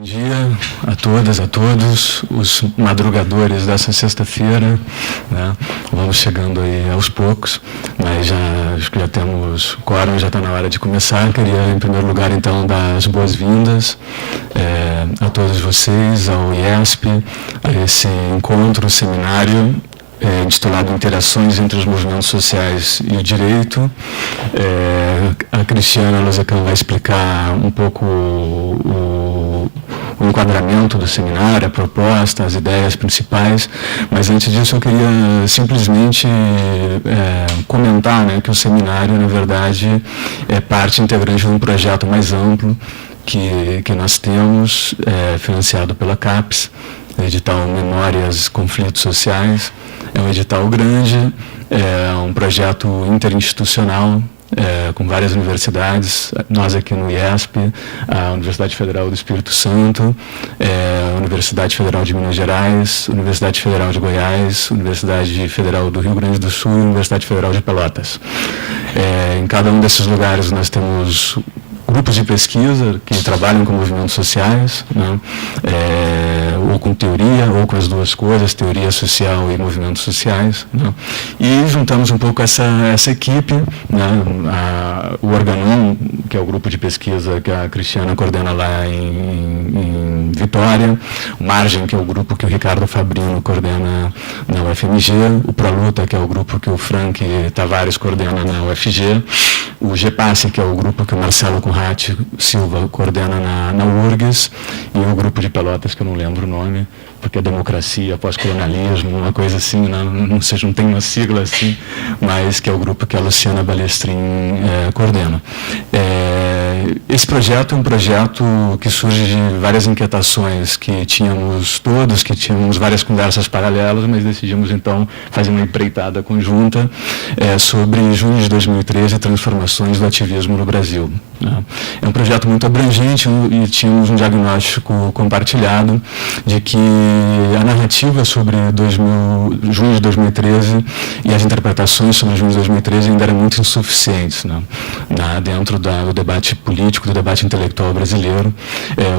Bom dia a todas, a todos, os madrugadores dessa sexta-feira, né? Vamos chegando aí aos poucos, mas acho que já temos quórum, já está na hora de começar. Queria, em primeiro lugar, então, dar as boas-vindas a todos vocês, ao IESP, a esse encontro, seminário, intitulado Interações entre os Movimentos Sociais e o Direito. A Cristiana Lozecan vai explicar um pouco o enquadramento do seminário, a proposta, as ideias principais, mas antes disso eu queria simplesmente comentar, né, que o seminário, na verdade, é parte integrante de um projeto mais amplo que nós temos, financiado pela CAPES, edital Memórias, Conflitos Sociais. É um edital grande, é um projeto interinstitucional, com várias universidades, nós aqui no IESP, a Universidade Federal do Espírito Santo, a Universidade Federal de Minas Gerais, Universidade Federal de Goiás, Universidade Federal do Rio Grande do Sul e Universidade Federal de Pelotas. Em cada um desses lugares nós temos grupos de pesquisa que trabalham com movimentos sociais, né? Ou com teoria, ou com as duas coisas, teoria social e movimentos sociais, né? E juntamos um pouco essa equipe, né? O Organon, que é o grupo de pesquisa que a Cristiana coordena lá em Vitória, o Margem, que é o grupo que o Ricardo Fabrino coordena na UFMG, o Proluta, que é o grupo que o Frank Tavares coordena na UFG, o GEPASSE, que é o grupo que o Marcelo Conrati Silva coordena na URGS, e o grupo de Pelotas, que eu não lembro o nome, porque é democracia, pós-colonialismo, uma coisa assim, não tem uma sigla assim, mas que é o grupo que a Luciana Balestrin coordena. Esse projeto é um projeto que surge de várias inquietações que tínhamos todos, que tínhamos várias conversas paralelas, mas decidimos então fazer uma empreitada conjunta sobre junho de 2013 e transformações do ativismo no Brasil, né? É um projeto muito abrangente e tínhamos um diagnóstico compartilhado de que a narrativa sobre junho de 2013 e as interpretações sobre junho de 2013 ainda eram muito insuficientes, né? Dentro do debate político, do debate intelectual brasileiro.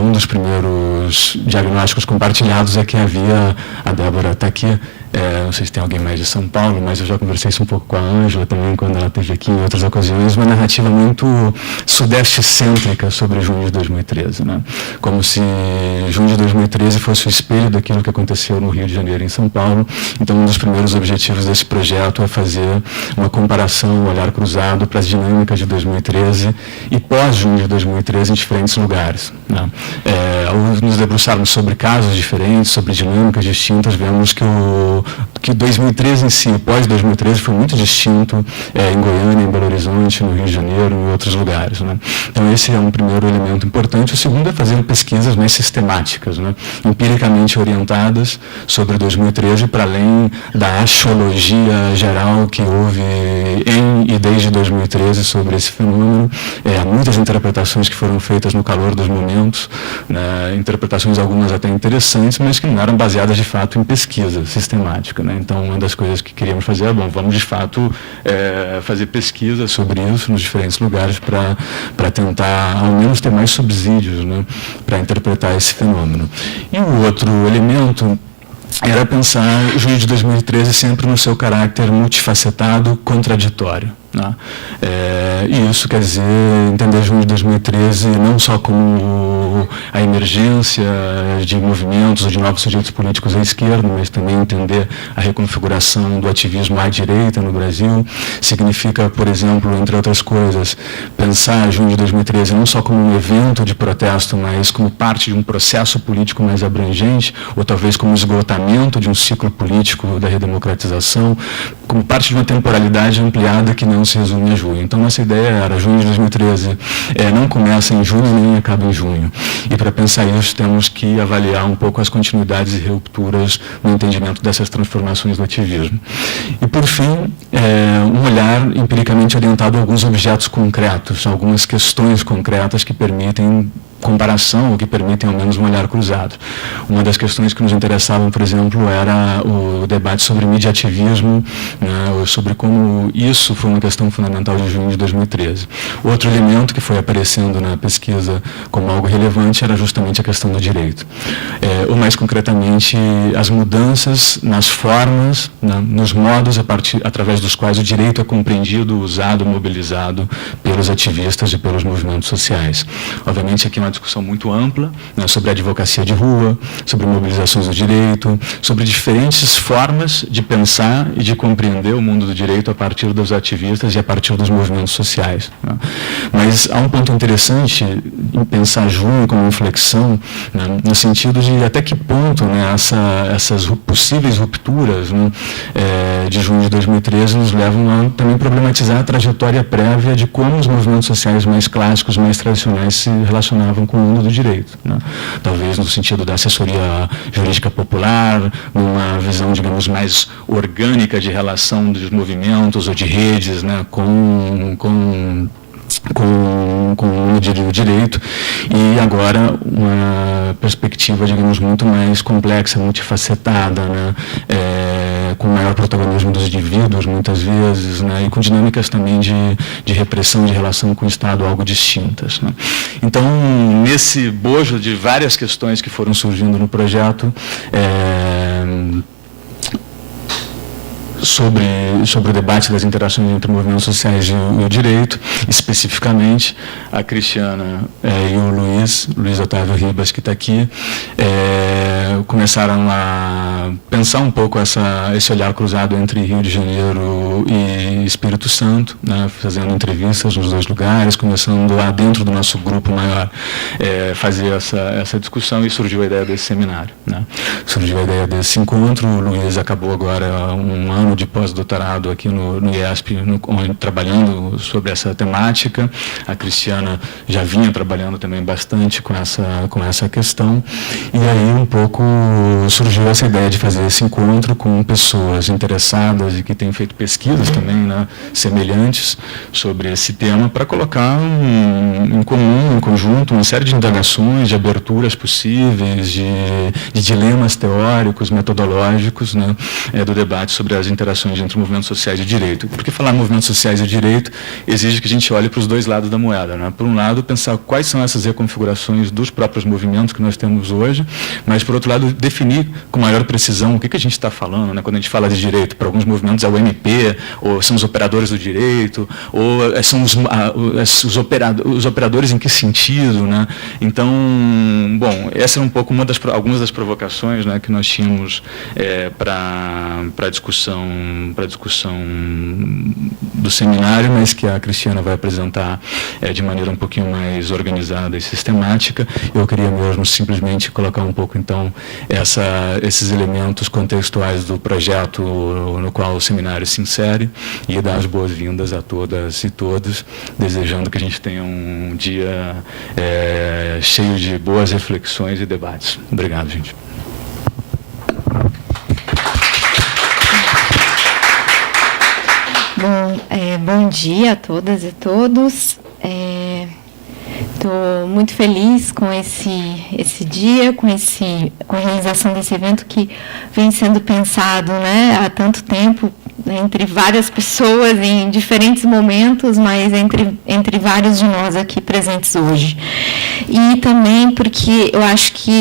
Um dos primeiros diagnósticos compartilhados é que havia, a Débora está aqui, não sei se tem alguém mais de São Paulo, mas eu já conversei isso um pouco com a Ângela também, quando ela esteve aqui em outras ocasiões, uma narrativa muito sudeste-cêntrica sobre junho de 2013, né? Como se junho de 2013 fosse o espelho daquilo que aconteceu no Rio de Janeiro e em São Paulo. Então, um dos primeiros objetivos desse projeto é fazer uma comparação, um olhar cruzado para as dinâmicas de 2013 e pós-junho de 2013 em diferentes lugares, né? Ao nos debruçarmos sobre casos diferentes, sobre dinâmicas distintas, vemos que 2013 em si, pós-2013, foi muito distinto em Goiânia, em Belo Horizonte, no Rio de Janeiro e em outros lugares, né? Então, esse é um primeiro elemento importante. O segundo é fazer pesquisas mais sistemáticas, né? Empiricamente orientadas sobre 2013, para além da axiologia geral que houve em e desde 2013 sobre esse fenômeno. Há muitas interpretações que foram feitas no calor dos momentos, né? Interpretações algumas até interessantes, mas que não eram baseadas de fato em pesquisa sistemática, né? Então, uma das coisas que queríamos fazer é, vamos de fato fazer pesquisa sobre isso nos diferentes lugares para tentar, ao menos, ter mais subsídios, né, para interpretar esse fenômeno. E o outro elemento era pensar junho de 2013 sempre no seu caráter multifacetado, contraditório, né? E isso quer dizer entender junho de 2013 não só como a emergência de movimentos ou de novos sujeitos políticos à esquerda, mas também entender a reconfiguração do ativismo à direita no Brasil. Significa, por exemplo, entre outras coisas, pensar junho de 2013 não só como um evento de protesto, mas como parte de um processo político mais abrangente, ou talvez como esgotamento de um ciclo político da redemocratização, como parte de uma temporalidade ampliada que não se resume a junho. Então, nossa ideia era, junho de 2013 não começa em julho nem acaba em junho. E para pensar isso, temos que avaliar um pouco as continuidades e rupturas no entendimento dessas transformações do ativismo. E, por fim, um olhar empiricamente orientado a alguns objetos concretos, algumas questões concretas que permitem comparação, ou que permitem ao menos um olhar cruzado. Uma das questões que nos interessavam, por exemplo, era o debate sobre mediativismo, né, sobre como isso foi uma questão fundamental de junho de 2013. Outro elemento que foi aparecendo na pesquisa como algo relevante era justamente a questão do direito. Ou mais concretamente, as mudanças nas formas, né, nos modos através dos quais o direito é compreendido, usado, mobilizado pelos ativistas e pelos movimentos sociais. Obviamente, aqui é uma discussão muito ampla, né, sobre a advocacia de rua, sobre mobilizações do direito, sobre diferentes formas de pensar e de compreender o mundo do direito a partir dos ativistas e a partir dos movimentos sociais, né. Mas há um ponto interessante em pensar junho como inflexão, né, no sentido de até que ponto, né, essas possíveis rupturas, né, de junho de 2013 nos levam a também problematizar a trajetória prévia de como os movimentos sociais mais clássicos, mais tradicionais se relacionavam com o mundo do direito, né? Talvez no sentido da assessoria jurídica popular, numa visão, digamos, mais orgânica de relação dos movimentos ou de redes, né, com o direito, e agora uma perspectiva, digamos, muito mais complexa, multifacetada, né, com maior protagonismo dos indivíduos, muitas vezes, né, e com dinâmicas também de repressão, de relação com o Estado algo distintas, né. Então, nesse bojo de várias questões que foram surgindo no projeto, sobre o debate das interações entre movimentos sociais e o direito, especificamente a Cristiana e o Luiz Otávio Ribas, que está aqui, começaram a pensar um pouco esse olhar cruzado entre Rio de Janeiro e Espírito Santo, né, fazendo entrevistas nos dois lugares, começando lá dentro do nosso grupo maior fazer essa discussão, e surgiu a ideia desse seminário, né. Surgiu a ideia desse encontro. O Luiz acabou agora um ano de pós-doutorado aqui no IESP, trabalhando sobre essa temática. A Cristiana já vinha trabalhando também bastante com essa questão, e aí um pouco surgiu essa ideia de fazer esse encontro com pessoas interessadas e que têm feito pesquisas também, né, semelhantes sobre esse tema, para colocar em comum, em conjunto, uma série de indagações, de aberturas possíveis, de dilemas teóricos, metodológicos, né, do debate sobre as interações entre movimentos sociais e direito. Porque falar movimentos sociais e direito exige que a gente olhe para os dois lados da moeda, né? Por um lado, pensar quais são essas reconfigurações dos próprios movimentos que nós temos hoje, mas, por outro lado, definir com maior precisão o que a gente está falando, né? Quando a gente fala de direito. Para alguns movimentos é o MP, ou são os operadores do direito, ou são os operadores em que sentido, né? Então, bom, essa é um pouco algumas das provocações, né, que nós tínhamos para a discussão do seminário, mas que a Cristiana vai apresentar de maneira um pouquinho mais organizada e sistemática. Eu queria mesmo simplesmente colocar um pouco, então, esses elementos contextuais do projeto no qual o seminário se insere, e dar as boas-vindas a todas e todos, desejando que a gente tenha um dia cheio de boas reflexões e debates. Obrigado, gente. Bom dia a todas e todos. Estou muito feliz com esse dia, com a realização desse evento que vem sendo pensado, né, há tanto tempo, entre várias pessoas em diferentes momentos, mas entre vários de nós aqui presentes hoje. E também porque eu acho que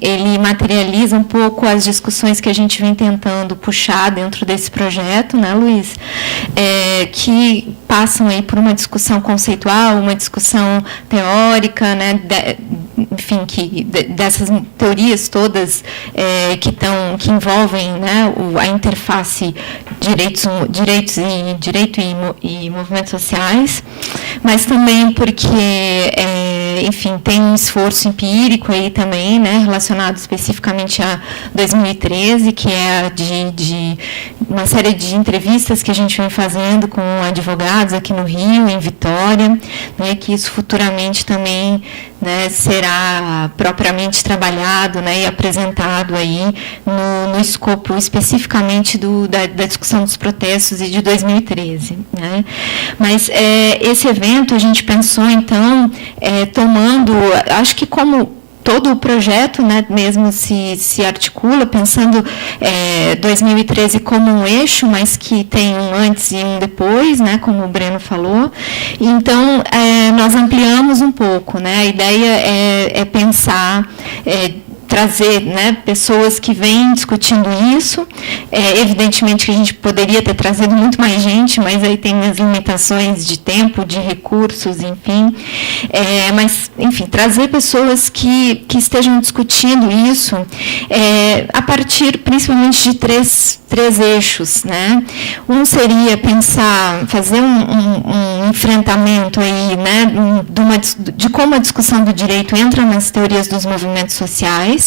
ele materializa um pouco as discussões que a gente vem tentando puxar dentro desse projeto, né, Luiz? Que passam aí por uma discussão conceitual, uma discussão teórica, né, enfim, dessas teorias todas que envolvem, né, a interface direito e movimentos sociais, mas também porque, enfim, tem um esforço empírico aí também, né, relacionado especificamente a 2013, que é de uma série de entrevistas que a gente vem fazendo com advogados aqui no Rio, em Vitória, né, que isso futuramente também, né, será propriamente trabalhado, né, e apresentado aí no escopo especificamente da discussão dos protestos e de 2013. Né. Mas esse evento a gente pensou, então, retomando, acho que como todo o projeto, né, mesmo se articula, pensando 2013 como um eixo, mas que tem um antes e um depois, né, como o Breno falou. Então, nós ampliamos um pouco, né, a ideia é pensar, trazer, né, pessoas que vêm discutindo isso. Evidentemente que a gente poderia ter trazido muito mais gente, mas aí tem as limitações de tempo, de recursos, enfim. Mas, enfim, trazer pessoas que estejam discutindo isso a partir, principalmente, de três eixos, né? Um seria pensar, fazer um enfrentamento aí, né, de como a discussão do direito entra nas teorias dos movimentos sociais,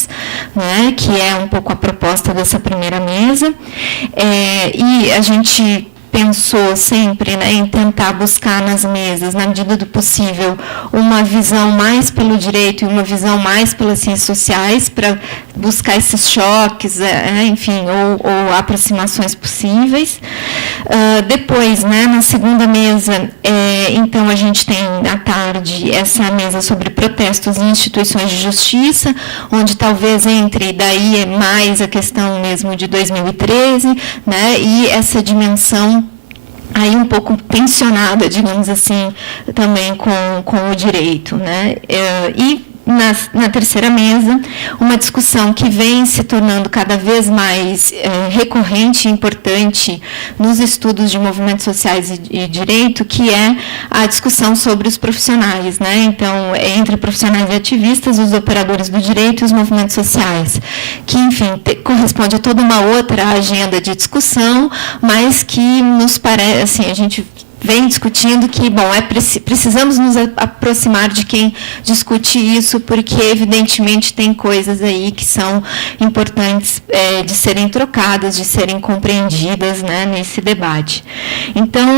né, que é um pouco a proposta dessa primeira mesa, e a gente pensou sempre, né, em tentar buscar nas mesas, na medida do possível, uma visão mais pelo direito e uma visão mais pelas ciências sociais, para buscar esses choques, enfim, ou aproximações possíveis. Depois, né, na segunda mesa, então, a gente tem, à tarde, essa mesa sobre protestos em instituições de justiça, onde talvez entre, daí mais a questão mesmo de 2013, né, e essa dimensão aí um pouco tensionada, digamos assim, também com o direito, né? E na terceira mesa, uma discussão que vem se tornando cada vez mais recorrente e importante nos estudos de movimentos sociais e direito, que é a discussão sobre os profissionais, né? Então, entre profissionais e ativistas, os operadores do direito e os movimentos sociais, que, enfim, corresponde a toda uma outra agenda de discussão, mas que nos parece, assim, a gente vem discutindo que, bom, precisamos nos aproximar de quem discute isso, porque, evidentemente, tem coisas aí que são importantes de serem trocadas, de serem compreendidas, né, nesse debate. Então,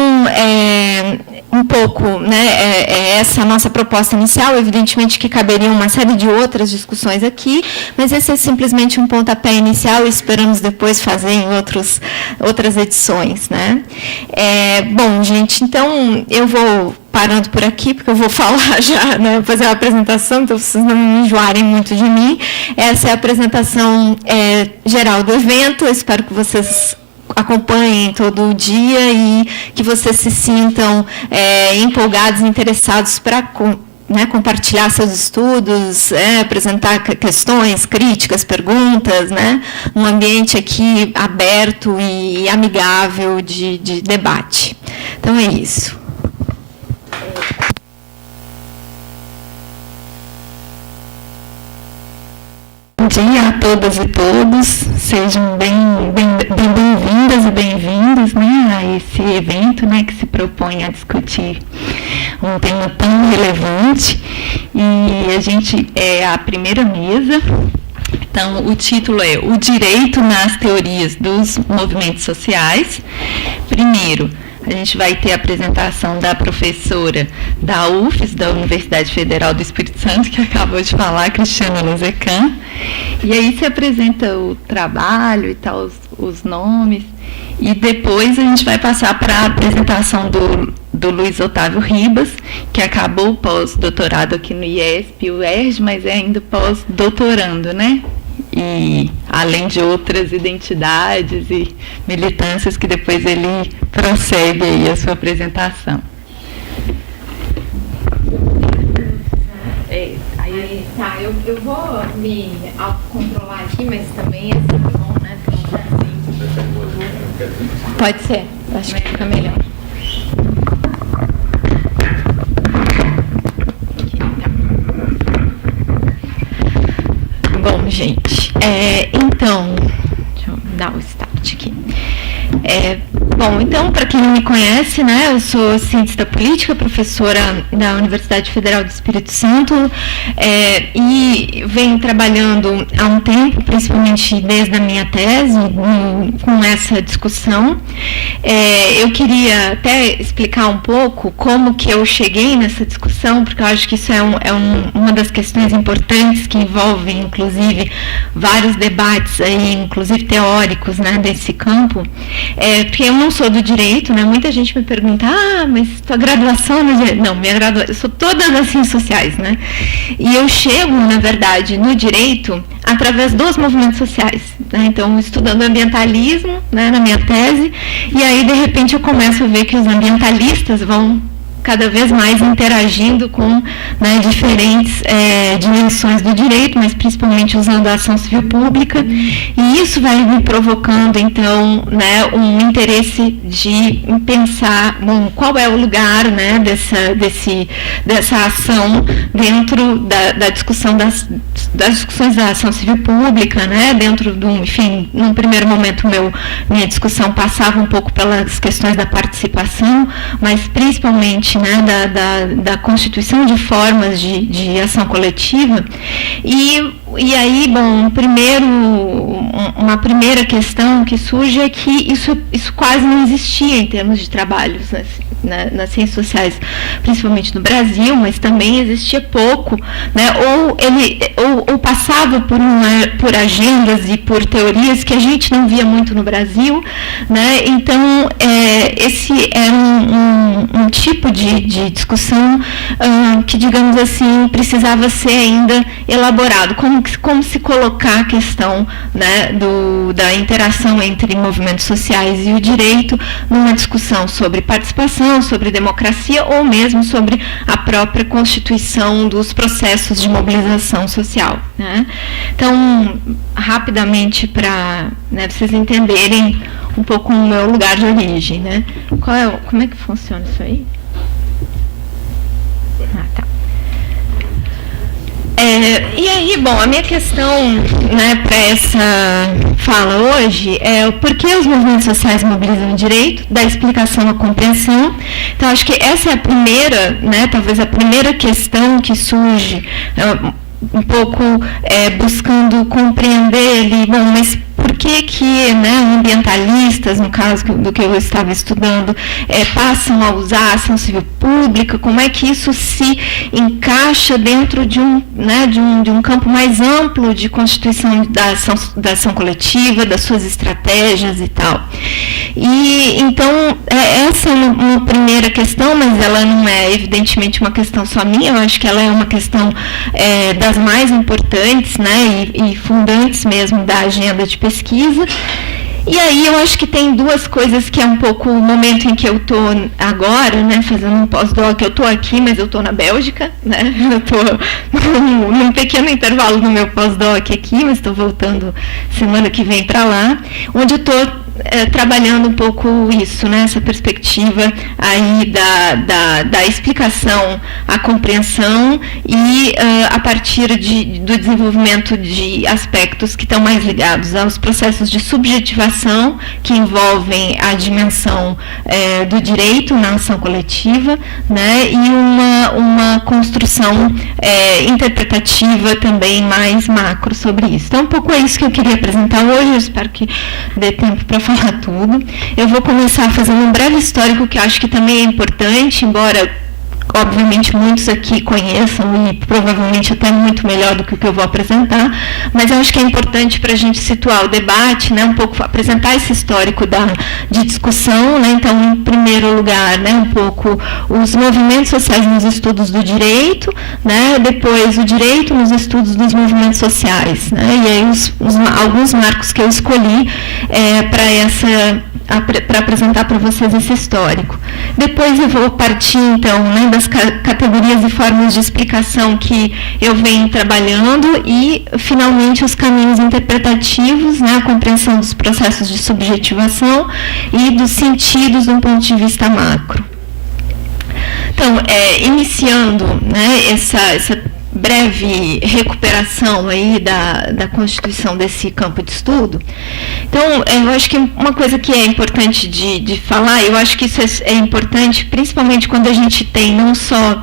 um pouco, né, essa nossa proposta inicial, evidentemente que caberia uma série de outras discussões aqui, mas esse é simplesmente um pontapé inicial e esperamos depois fazer em outras edições, né. Bom, gente, então eu vou parando por aqui, porque eu vou falar já, né, fazer a apresentação, então vocês não me enjoarem muito de mim. Essa é a apresentação geral do evento, eu espero que vocês acompanhem todo o dia e que vocês se sintam empolgados, interessados para compartilhar seus estudos, apresentar questões, críticas, perguntas, né, um ambiente aqui aberto e amigável de debate. Então, é isso. Bom dia a todas e todos, sejam bem-vindas e bem-vindos, né, a esse evento, né, que se propõe a discutir um tema tão relevante. E a gente a primeira mesa. Então, o título é O Direito nas Teorias dos Movimentos Sociais. Primeiro, a gente vai ter a apresentação da professora da UFES, da Universidade Federal do Espírito Santo, que acabou de falar, Cristiana Luzecan. E aí se apresenta o trabalho e tal, os nomes. E depois a gente vai passar para a apresentação do Luiz Otávio Ribas, que acabou o pós-doutorado aqui no IESP e UERJ, mas é ainda pós-doutorando, né? E além de outras identidades e militâncias que depois ele prossegue aí a sua apresentação. Tá, eu vou me autocontrolar aqui, mas também é sempre bom, né? Pode ser, acho que fica melhor. Bom, gente, então, deixa eu dar o start aqui. Bom, então, para quem não me conhece, né, eu sou cientista política, professora da Universidade Federal do Espírito Santo, e venho trabalhando há um tempo, principalmente desde a minha tese, com essa discussão. Eu queria até explicar um pouco como que eu cheguei nessa discussão, porque eu acho que isso é uma das questões importantes que envolvem, inclusive, vários debates, aí, inclusive teóricos, né, desse campo, porque eu não sou do direito, né? Muita gente me pergunta, mas tua graduação no direito? Não, eu sou todas as ciências sociais, né? E eu chego, na verdade, no direito através dos movimentos sociais, né? Então, estudando ambientalismo, né, na minha tese, e aí, de repente, eu começo a ver que os ambientalistas vão cada vez mais interagindo com, né, diferentes dimensões do direito, mas principalmente usando a ação civil pública, e isso vai me provocando, então, né, um interesse de pensar, bom, qual é o lugar, né, dessa ação dentro da discussão das discussões da ação civil pública, né, dentro do, enfim, num primeiro momento minha discussão passava um pouco pelas questões da participação, mas principalmente, né, da constituição de formas de ação coletiva. E aí, bom, uma primeira questão que surge é que isso quase não existia em termos de trabalhos nas ciências sociais, principalmente no Brasil, mas também existia pouco, né? Ou passava por agendas e por teorias que a gente não via muito no Brasil, né? Então, esse era um tipo de discussão que, digamos assim, precisava ser ainda elaborado. Como se colocar a questão, né, da interação entre movimentos sociais e o direito numa discussão sobre participação, sobre democracia ou mesmo sobre a própria constituição dos processos de mobilização social, né? Então, rapidamente, para, né, vocês entenderem um pouco o meu lugar de origem, né? Como é que funciona isso aí? Tá. E aí, bom, a minha questão, né, para essa fala hoje é por que os movimentos sociais mobilizam o direito, da explicação à compreensão. Então, acho que essa é a primeira, né, talvez a primeira questão que surge, um pouco buscando compreender ali, bom, mas por que, né, ambientalistas, no caso do que eu estava estudando, passam a usar a ação civil pública? Como é que isso se encaixa dentro de um campo mais amplo de constituição da ação coletiva, das suas estratégias e tal? E, então, essa é uma primeira questão, mas ela não é, evidentemente, uma questão só minha. Eu acho que ela é uma questão das mais importantes, né, e fundantes mesmo da agenda de pesquisa. E aí eu acho que tem duas coisas que é um pouco o momento em que eu estou agora, né, fazendo um pós-doc. Eu estou aqui, mas eu estou na Bélgica, né, eu estou num pequeno intervalo no meu pós-doc aqui, mas estou voltando semana que vem para lá, onde eu estou trabalhando um pouco isso, né, essa perspectiva aí da explicação à compreensão e a partir do desenvolvimento de aspectos que estão mais ligados aos processos de subjetivação que envolvem a dimensão do direito na ação coletiva, né, e uma construção interpretativa também mais macro sobre isso. Então, um pouco é isso que eu queria apresentar hoje. Eu espero que dê tempo para falar tudo. Eu vou começar fazendo um breve histórico que eu acho que também é importante, embora obviamente muitos aqui conheçam e provavelmente até muito melhor do que o que eu vou apresentar, mas eu acho que é importante para a gente situar o debate, né, um pouco apresentar esse histórico de discussão, né. Então, em primeiro lugar, né, um pouco os movimentos sociais nos estudos do direito, né, depois o direito nos estudos dos movimentos sociais, né, e aí alguns marcos que eu escolhi para apresentar para vocês esse histórico. Depois eu vou partir, então, né, das categorias e formas de explicação que eu venho trabalhando e, finalmente, os caminhos interpretativos, né, a compreensão dos processos de subjetivação e dos sentidos do ponto de vista macro. Então, iniciando, né, essa breve recuperação aí da constituição desse campo de estudo. Então, eu acho que uma coisa que é importante de falar, eu acho que isso é importante, principalmente quando a gente tem não só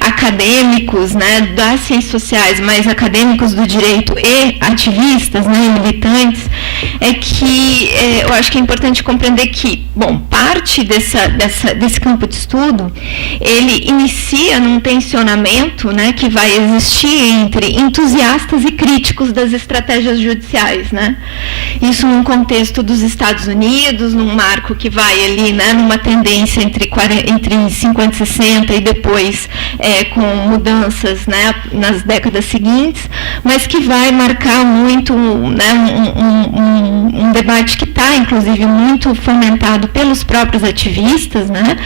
acadêmicos, né, das ciências sociais, mas acadêmicos do direito e ativistas, né, militantes, é que eu acho que é importante compreender que, bom, parte desse campo de estudo, ele inicia num tensionamento, né, que vai existir entre entusiastas e críticos das estratégias judiciais, né? Isso num contexto dos Estados Unidos, num marco que vai ali, né, numa tendência entre 50 e 60 e depois com mudanças, né, nas décadas seguintes, mas que vai marcar muito, né, um debate que está, inclusive, muito fomentado pelos próprios ativistas, né,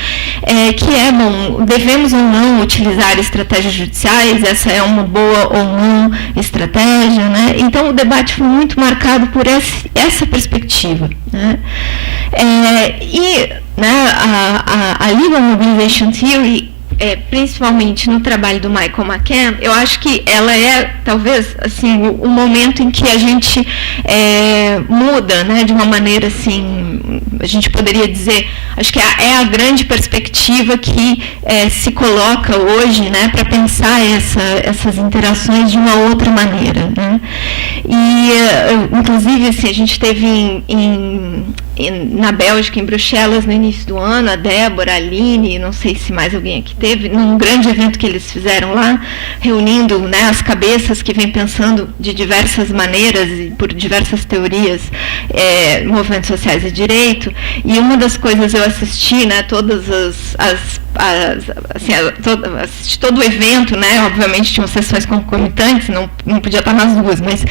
que bom, devemos ou não utilizar estratégias judiciais, essa é uma boa ou não estratégia, né? Então, o debate foi muito marcado por essa perspectiva, né? Né, a Legal Mobilization Theory, principalmente no trabalho do Michael McCann, eu acho que ela talvez, assim, o momento em que a gente muda, né, de uma maneira, assim, a gente poderia dizer, acho que é a grande perspectiva que se coloca hoje, né, para pensar essas interações de uma outra maneira, né? E, inclusive, assim, a gente teve na Bélgica, em Bruxelas, no início do ano, a Débora, a Aline, não sei se mais alguém aqui teve, num grande evento que eles fizeram lá, reunindo, né, as cabeças que vêm pensando de diversas maneiras e por diversas teorias, movimentos sociais e direito, e uma das coisas eu assisti, né, todas assisti todo o evento, né, obviamente tinham sessões concomitantes, não podia estar nas duas, mas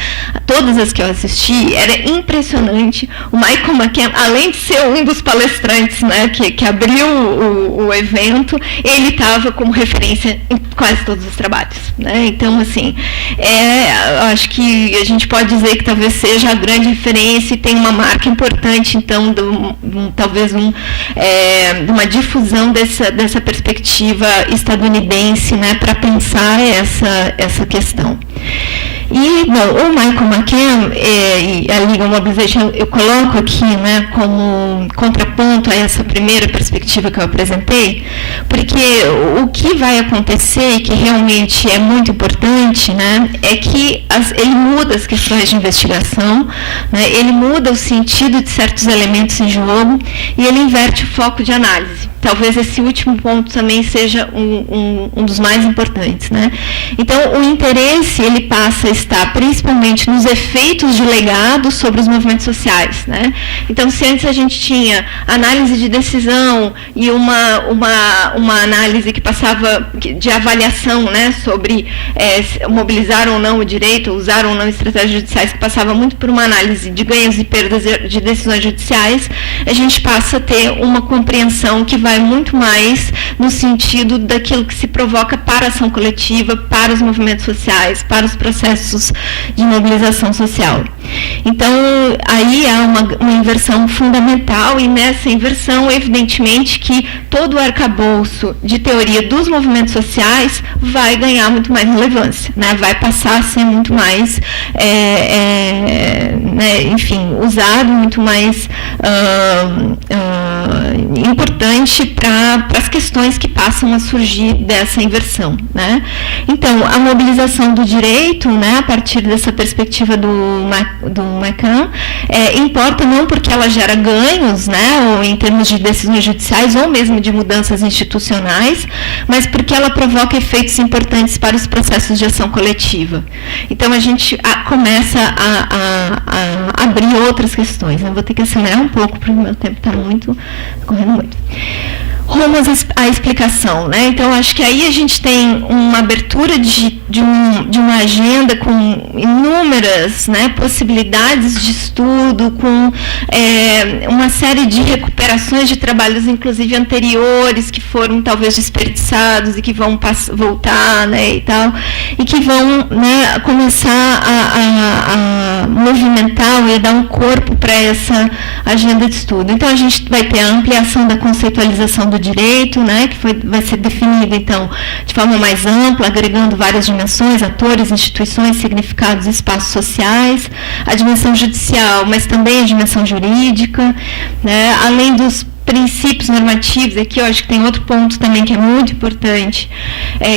todas as que eu assisti, era impressionante. O Michael McCann, além de ser um dos palestrantes, né, que abriu o evento, ele estava como referência em quase todos os trabalhos, né? Então, assim, acho que a gente pode dizer que talvez seja a grande referência e tem uma marca importante, então, talvez uma difusão dessa perspectiva estadunidense, né, para pensar essa questão. E, bom, o Michael McCann e a Legal Mobilization eu coloco aqui, né, como contraponto a essa primeira perspectiva que eu apresentei, porque o que vai acontecer, e que realmente é muito importante, né, é que ele muda as questões de investigação, né, ele muda o sentido de certos elementos em jogo e ele inverte o foco de análise. Talvez esse último ponto também seja um dos mais importantes, né? Então, o interesse, ele passa a estar principalmente nos efeitos de legado sobre os movimentos sociais, né? Então, se antes a gente tinha análise de decisão e uma análise que passava de avaliação, né, sobre mobilizar ou não o direito, usar ou não estratégias judiciais, que passava muito por uma análise de ganhos e perdas de decisões judiciais, a gente passa a ter uma compreensão que vai muito mais no sentido daquilo que se provoca para a ação coletiva, para os movimentos sociais, para os processos de mobilização social. Então, aí há uma inversão fundamental, e nessa inversão, evidentemente, que todo o arcabouço de teoria dos movimentos sociais vai ganhar muito mais relevância, né? Vai passar a ser muito mais, né, enfim, usado, muito mais importante para as questões que passam a surgir dessa inversão, né? Então, a mobilização do direito, né, a partir dessa perspectiva do McCann, importa não porque ela gera ganhos, né, ou em termos de decisões judiciais, ou mesmo de mudanças institucionais, mas porque ela provoca efeitos importantes para os processos de ação coletiva. Então, a gente começa a abrir outras questões. Eu vou ter que acelerar um pouco, porque o meu tempo está correndo muito. Rumo à explicação, né? Então, acho que aí a gente tem uma abertura de uma agenda com inúmeras, né, possibilidades de estudo, com uma série de recuperações de trabalhos, inclusive anteriores, que foram talvez desperdiçados e que vão voltar, né, e tal, e que vão, né, começar a movimentar e a dar um corpo para essa agenda de estudo. Então, a gente vai ter a ampliação da conceitualização do direito, né, que vai ser definido, então, de forma mais ampla, agregando várias dimensões, atores, instituições, significados, espaços sociais, a dimensão judicial, mas também a dimensão jurídica, né, além dos princípios normativos, aqui eu acho que tem outro ponto também que é muito importante,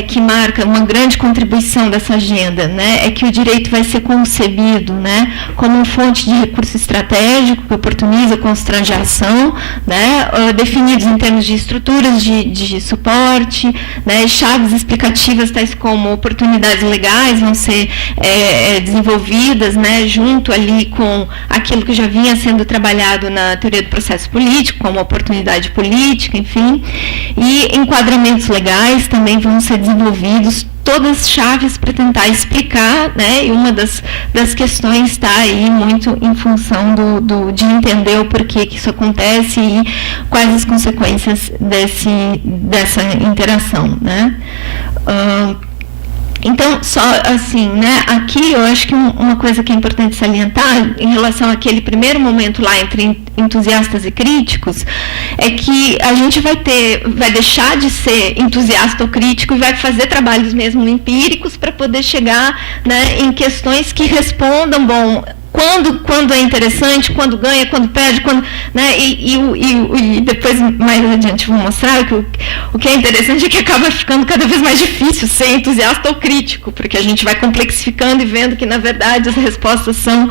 que marca uma grande contribuição dessa agenda, né, é que o direito vai ser concebido, né, como uma fonte de recurso estratégico que oportuniza constrange a ação, né, definidos em termos de estruturas de suporte, né, chaves explicativas tais como oportunidades legais vão ser desenvolvidas, né, junto ali com aquilo que já vinha sendo trabalhado na teoria do processo político, como oportunidade política, enfim, e enquadramentos legais também vão ser desenvolvidos, todas chaves para tentar explicar, né, e uma das questões está aí muito em função de entender o porquê que isso acontece e quais as consequências dessa interação, né. Então, só assim, né, aqui eu acho que uma coisa que é importante salientar em relação àquele primeiro momento lá entre entusiastas e críticos, é que a gente vai deixar de ser entusiasta ou crítico e vai fazer trabalhos mesmo empíricos para poder chegar, né, em questões que respondam, bom, quando é interessante, quando ganha, quando perde, né, e depois, mais adiante, vou mostrar que o que é interessante é que acaba ficando cada vez mais difícil ser entusiasta ou crítico, porque a gente vai complexificando e vendo que, na verdade, as respostas são,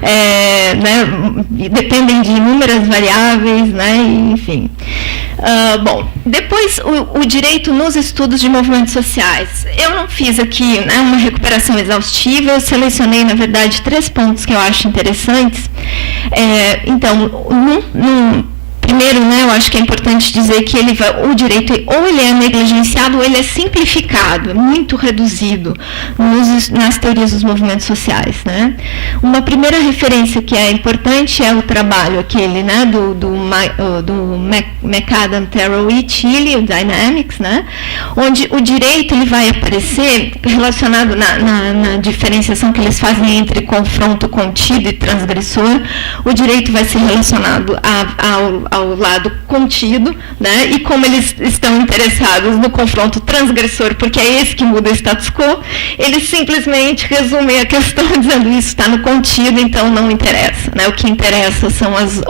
né, dependem de inúmeras variáveis, né, enfim. Bom, depois o direito nos estudos de movimentos sociais. Eu não fiz aqui, né, uma recuperação exaustiva, eu selecionei, na verdade, 3 pontos que eu acho interessantes. Então, primeiro, né, eu acho que é importante dizer que o direito, ou ele é negligenciado, ou ele é simplificado, muito reduzido nas teorias dos movimentos sociais, né. Uma primeira referência que é importante é o trabalho aquele, né, do McAdam, Terrell e Tilly, o Dynamics, né, onde o direito ele vai aparecer relacionado na diferenciação que eles fazem entre confronto contido e transgressor. O direito vai ser relacionado ao lado contido, né, e como eles estão interessados no confronto transgressor, porque é esse que muda o status quo, eles simplesmente resumem a questão dizendo isso está no contido, então não interessa, né, o que interessa são as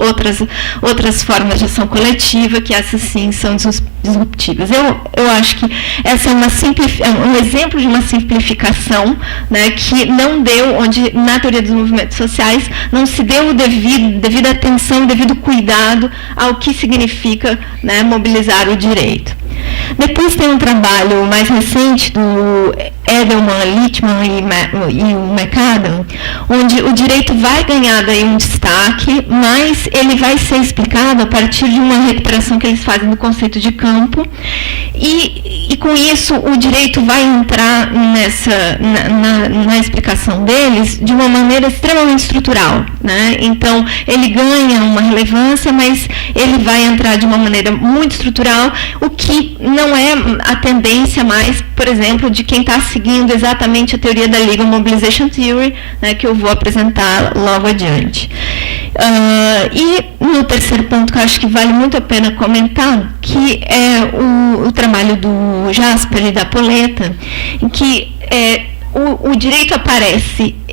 outras formas de ação coletiva, que essas sim são disruptivas. Eu acho que essa é um exemplo de uma simplificação, né, que não deu, onde na teoria dos movimentos sociais não se deu devida atenção, devido cuidado ao que significa, né, mobilizar o direito. Depois tem um trabalho mais recente do Edelman, Littman e o McAdam, onde o direito vai ganhar daí um destaque, mas ele vai ser explicado a partir de uma recuperação que eles fazem do conceito de campo, e com isso o direito vai entrar na explicação deles de uma maneira extremamente estrutural, né? Então, ele ganha uma relevância, mas ele vai entrar de uma maneira muito estrutural, o que não é a tendência mais, por exemplo, de quem está seguindo exatamente a teoria da Legal Mobilization Theory, né, que eu vou apresentar logo adiante. E no terceiro ponto que eu acho que vale muito a pena comentar, que é o trabalho do Jasper e da Poletta, em que o direito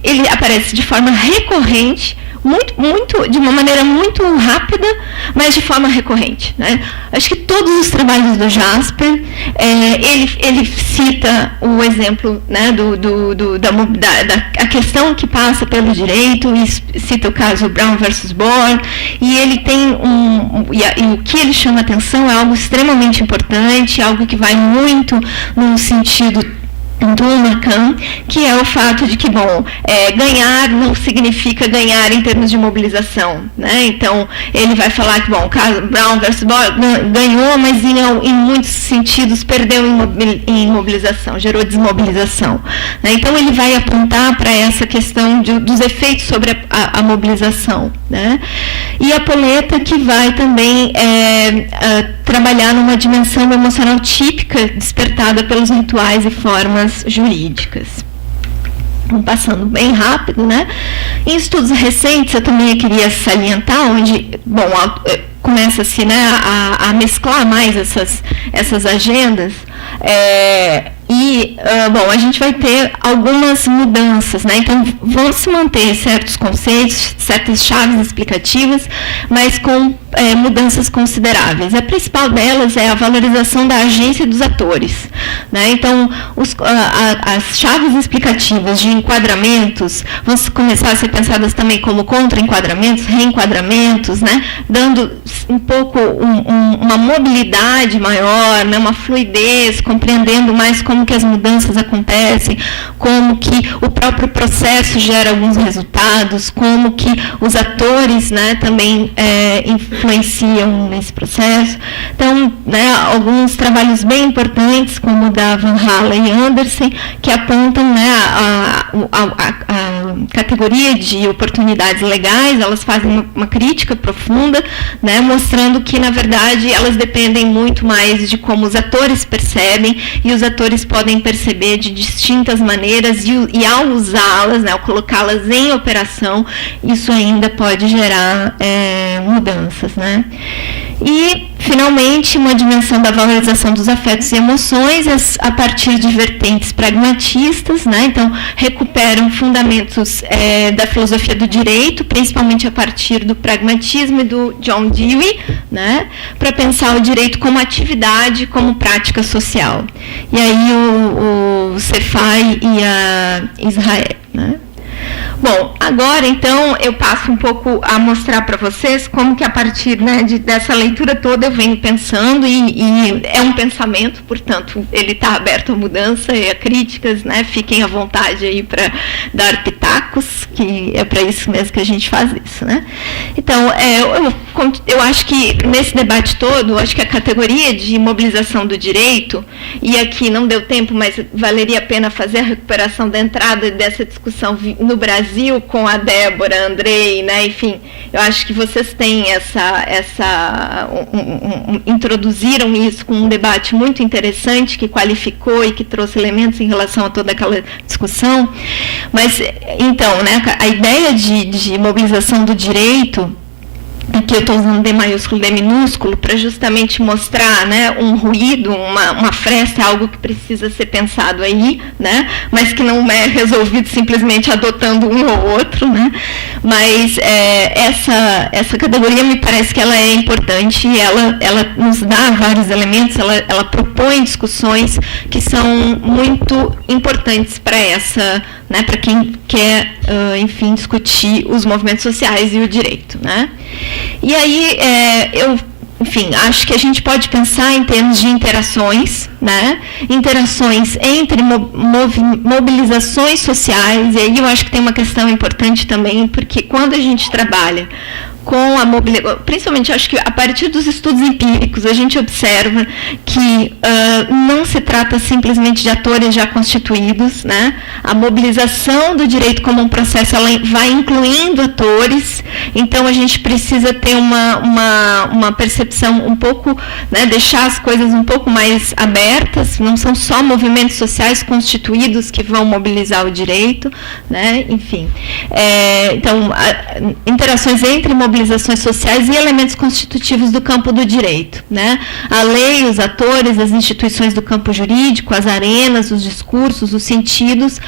ele aparece de forma recorrente, de uma maneira muito rápida, mas de forma recorrente, né? Acho que todos os trabalhos do Jasper, ele cita o exemplo, né, da questão que passa pelo direito, e cita o caso Brown versus Bohr, e ele tem e o que ele chama atenção é algo extremamente importante, algo que vai muito no sentido do Lacan, que é o fato de que, ganhar não significa ganhar em termos de mobilização, né? Então, ele vai falar que, o caso Brown versus Bohr ganhou, mas em muitos sentidos perdeu em mobilização, gerou desmobilização, né? Então, ele vai apontar para essa questão dos efeitos sobre a mobilização, né? E a Poletta, que vai também trabalhar numa dimensão emocional típica despertada pelos rituais e formas jurídicas. Passando bem rápido, né? Em estudos recentes, eu também queria salientar, onde, começa-se, né, a mesclar mais essas agendas, a gente vai ter algumas mudanças, né? Então, vão se manter certos conceitos, certas chaves explicativas, mas com mudanças consideráveis. A principal delas é a valorização da agência dos atores, né? Então, as chaves explicativas de enquadramentos vão começar a ser pensadas também como contra-enquadramentos, reenquadramentos, né? Dando um pouco uma mobilidade maior, né? Uma fluidez, compreendendo mais como que as mudanças acontecem, como que o próprio processo gera alguns resultados, como que os atores, né, também influenciam nesse processo. Então, né, alguns trabalhos bem importantes, como o da Van Halen e Anderson, que apontam, né, a categoria de oportunidades legais, elas fazem uma crítica profunda, né, mostrando que, na verdade, elas dependem muito mais de como os atores percebem, e os atores podem perceber de distintas maneiras, e ao usá-las, né, ao colocá-las em operação, isso ainda pode gerar mudanças, né? E, finalmente, uma dimensão da valorização dos afetos e emoções a partir de vertentes pragmatistas, né? Então, recuperam fundamentos da filosofia do direito, principalmente a partir do pragmatismo e do John Dewey, né? Para pensar o direito como atividade, como prática social. E aí o Cefai e a Israel, né? Bom, agora, então, eu passo um pouco a mostrar para vocês como que, a partir, né, dessa leitura toda, eu venho pensando, e é um pensamento, portanto, ele está aberto à mudança e a críticas, né? Fiquem à vontade aí para dar pitacos, que é para isso mesmo que a gente faz isso, né? Então, eu acho que, nesse debate todo, acho que a categoria de mobilização do direito, e aqui não deu tempo, mas valeria a pena fazer a recuperação da entrada dessa discussão no Brasil, com a Débora, Andrei, né? Enfim, eu acho que vocês têm introduziram isso com um debate muito interessante, que qualificou e que trouxe elementos em relação a toda aquela discussão. Mas, então, né, a ideia de mobilização do direito, aqui eu estou usando D maiúsculo, D minúsculo, para justamente mostrar, né, um ruído, uma fresta, algo que precisa ser pensado aí, né, mas que não é resolvido simplesmente adotando um ou outro, né. Mas essa categoria me parece que ela é importante, e ela nos dá vários elementos, ela propõe discussões que são muito importantes para né, para quem quer, enfim, discutir os movimentos sociais e o direito, né. E aí, enfim, acho que a gente pode pensar em termos de interações, né? Interações entre mobilizações sociais, e aí eu acho que tem uma questão importante também, porque quando a gente trabalha com a mobilização, principalmente acho que a partir dos estudos empíricos, a gente observa que não se trata simplesmente de atores já constituídos, né? A mobilização do direito como um processo, ela vai incluindo atores, então a gente precisa ter uma percepção um pouco, né, deixar as coisas um pouco mais abertas, não são só movimentos sociais constituídos que vão mobilizar o direito, né? Enfim, então, interações entre mobilizações sociais e elementos constitutivos do campo do direito, né? A lei, os atores, as instituições do campo jurídico, as arenas, os discursos, os sentidos,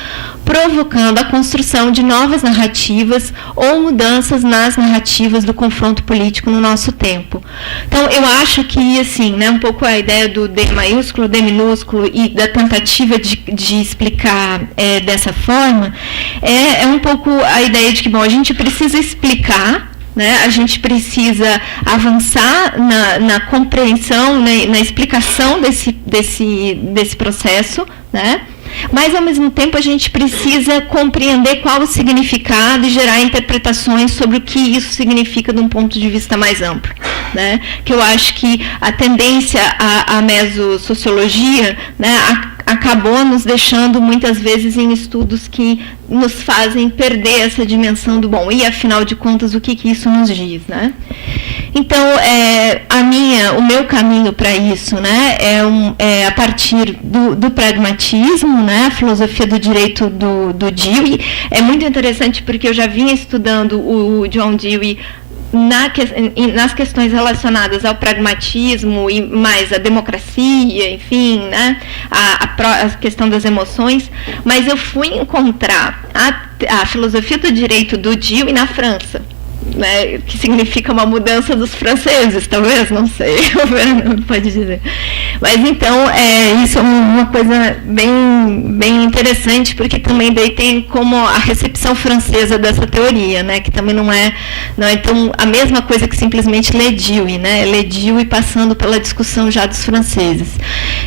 provocando a construção de novas narrativas ou mudanças nas narrativas do confronto político no nosso tempo. Então, eu acho que, assim, né, um pouco a ideia do D maiúsculo, D minúsculo e da tentativa de explicar dessa forma, é um pouco a ideia de que, bom, a gente precisa explicar, né? A gente precisa avançar na compreensão, né, na explicação desse processo, né? Mas, ao mesmo tempo, a gente precisa compreender qual o significado e gerar interpretações sobre o que isso significa de um ponto de vista mais amplo, né? Que eu acho que a tendência à mesosociologia, né, acabou nos deixando, muitas vezes, em estudos que nos fazem perder essa dimensão do bom. E, afinal de contas, o que isso nos diz, né? Então, o meu caminho para isso, né, é a partir do pragmatismo, né, a filosofia do direito do Dewey. É muito interessante porque eu já vinha estudando o John Dewey nas questões relacionadas ao pragmatismo e mais à democracia, enfim, né, a questão das emoções, mas eu fui encontrar a filosofia do direito do Dewey na França, né, que significa uma mudança dos franceses, talvez, não sei, o Fernando pode dizer. Mas então, isso é uma coisa bem interessante, porque também daí tem como a recepção francesa dessa teoria, né, que também não é então a mesma coisa que simplesmente ler Dewey, né, ler Dewey passando pela discussão já dos franceses.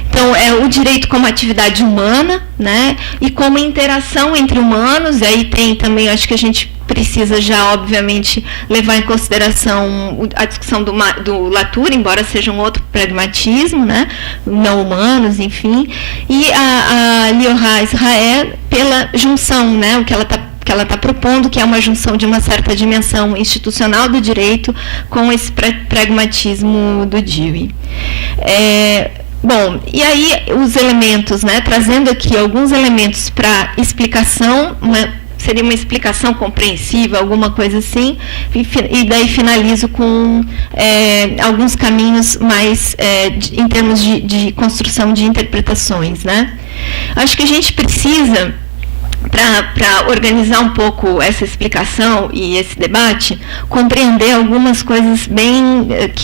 Então, o direito como atividade humana, né, e como interação entre humanos, e aí tem também, acho que a gente precisa já, obviamente, levar em consideração a discussão do Latour, embora seja um outro pragmatismo, né, não humanos, enfim, e a Liora Israel pela junção, né, o que ela está propondo, que é uma junção de uma certa dimensão institucional do direito com esse pragmatismo do Dewey. Bom, e aí os elementos, né, trazendo aqui alguns elementos para explicação, seria uma explicação compreensível, alguma coisa assim, e daí finalizo com alguns caminhos mais em termos de construção de interpretações, né? Acho que a gente precisa, para organizar um pouco essa explicação e esse debate, compreender algumas coisas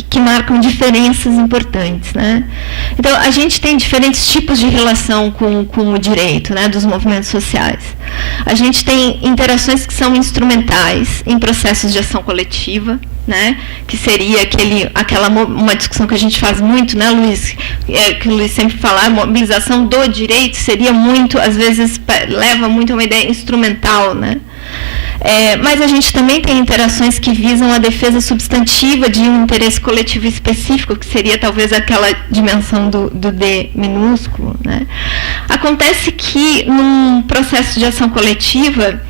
que marcam diferenças importantes, né? Então, a gente tem diferentes tipos de relação com o direito, né, dos movimentos sociais. A gente tem interações que são instrumentais em processos de ação coletiva, né, que seria uma discussão que a gente faz muito, né, Luiz, que o Luiz sempre fala, a mobilização do direito seria muito, às vezes leva muito a uma ideia instrumental, né? Mas a gente também tem interações que visam a defesa substantiva de um interesse coletivo específico, que seria talvez aquela dimensão do D minúsculo, né? Acontece que num processo de ação coletiva,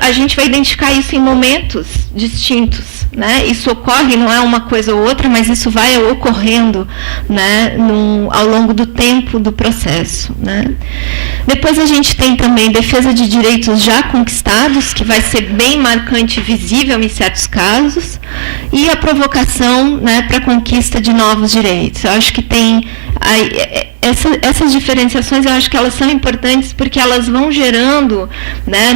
a gente vai identificar isso em momentos distintos, né? Isso ocorre, não é uma coisa ou outra, mas isso vai ocorrendo, né, ao longo do tempo do processo, né? Depois a gente tem também defesa de direitos já conquistados, que vai ser bem marcante e visível em certos casos, e a provocação, né, para a conquista de novos direitos. Eu acho que tem essas diferenciações, eu acho que elas são importantes porque elas vão gerando, né,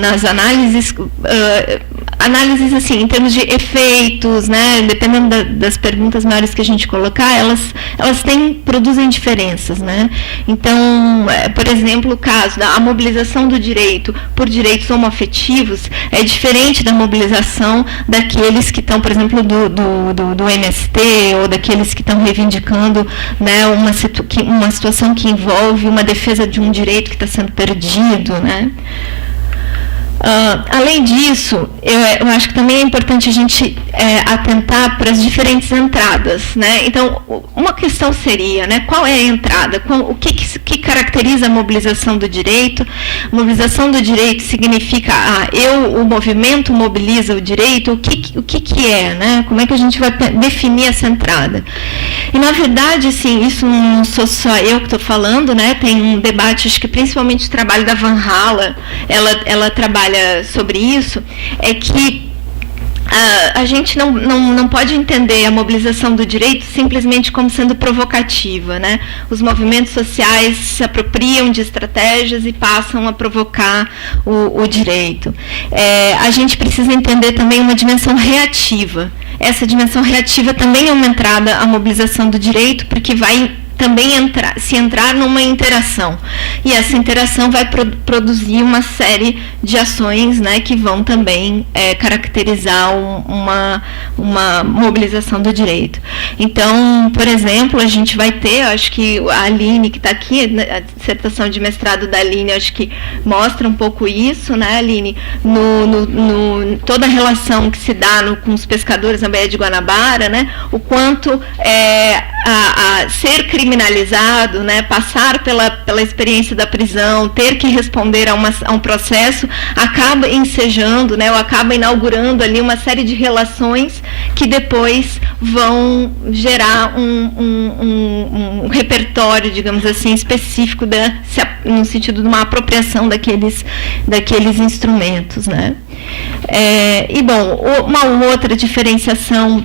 nas análises, análises assim, em termos de efeitos, né, dependendo das perguntas maiores que a gente colocar, elas produzem diferenças, né? Então, por exemplo, o caso da mobilização do direito por direitos homoafetivos é diferente da mobilização daqueles que estão, por exemplo, do MST, ou daqueles que estão reivindicando, né, uma situação que envolve uma defesa de um direito que está sendo perdido, né? Além disso, eu acho que também é importante a gente atentar para as diferentes entradas, né? Então, uma questão seria, né, qual é a entrada? O que caracteriza a mobilização do direito? Mobilização do direito significa, o movimento mobiliza o direito? O que é, né? Como é que a gente vai definir essa entrada? E, na verdade, assim, isso não sou só eu que estou falando, né? Tem um debate, acho que principalmente o trabalho da Van Hala, ela trabalha sobre isso, é que a gente não pode entender a mobilização do direito simplesmente como sendo provocativa, né? Os movimentos sociais se apropriam de estratégias e passam a provocar o direito. A gente precisa entender também uma dimensão reativa. Essa dimensão reativa também é uma entrada à mobilização do direito, porque vai também se entrar numa interação. E essa interação vai produzir uma série de ações, né, que vão também caracterizar uma mobilização do direito. Então, por exemplo, a gente vai ter, acho que a Aline, que está aqui, a dissertação de mestrado da Aline, acho que mostra um pouco isso, né, Aline? Toda a relação que se dá com os pescadores na Baía de Guanabara, né, o quanto a ser criminalizado, né, passar pela experiência da prisão, ter que responder a um processo, acaba ensejando, né, ou acaba inaugurando ali uma série de relações que depois vão gerar um repertório, digamos assim, específico no sentido de uma apropriação daqueles instrumentos, né? E, bom, uma outra diferenciação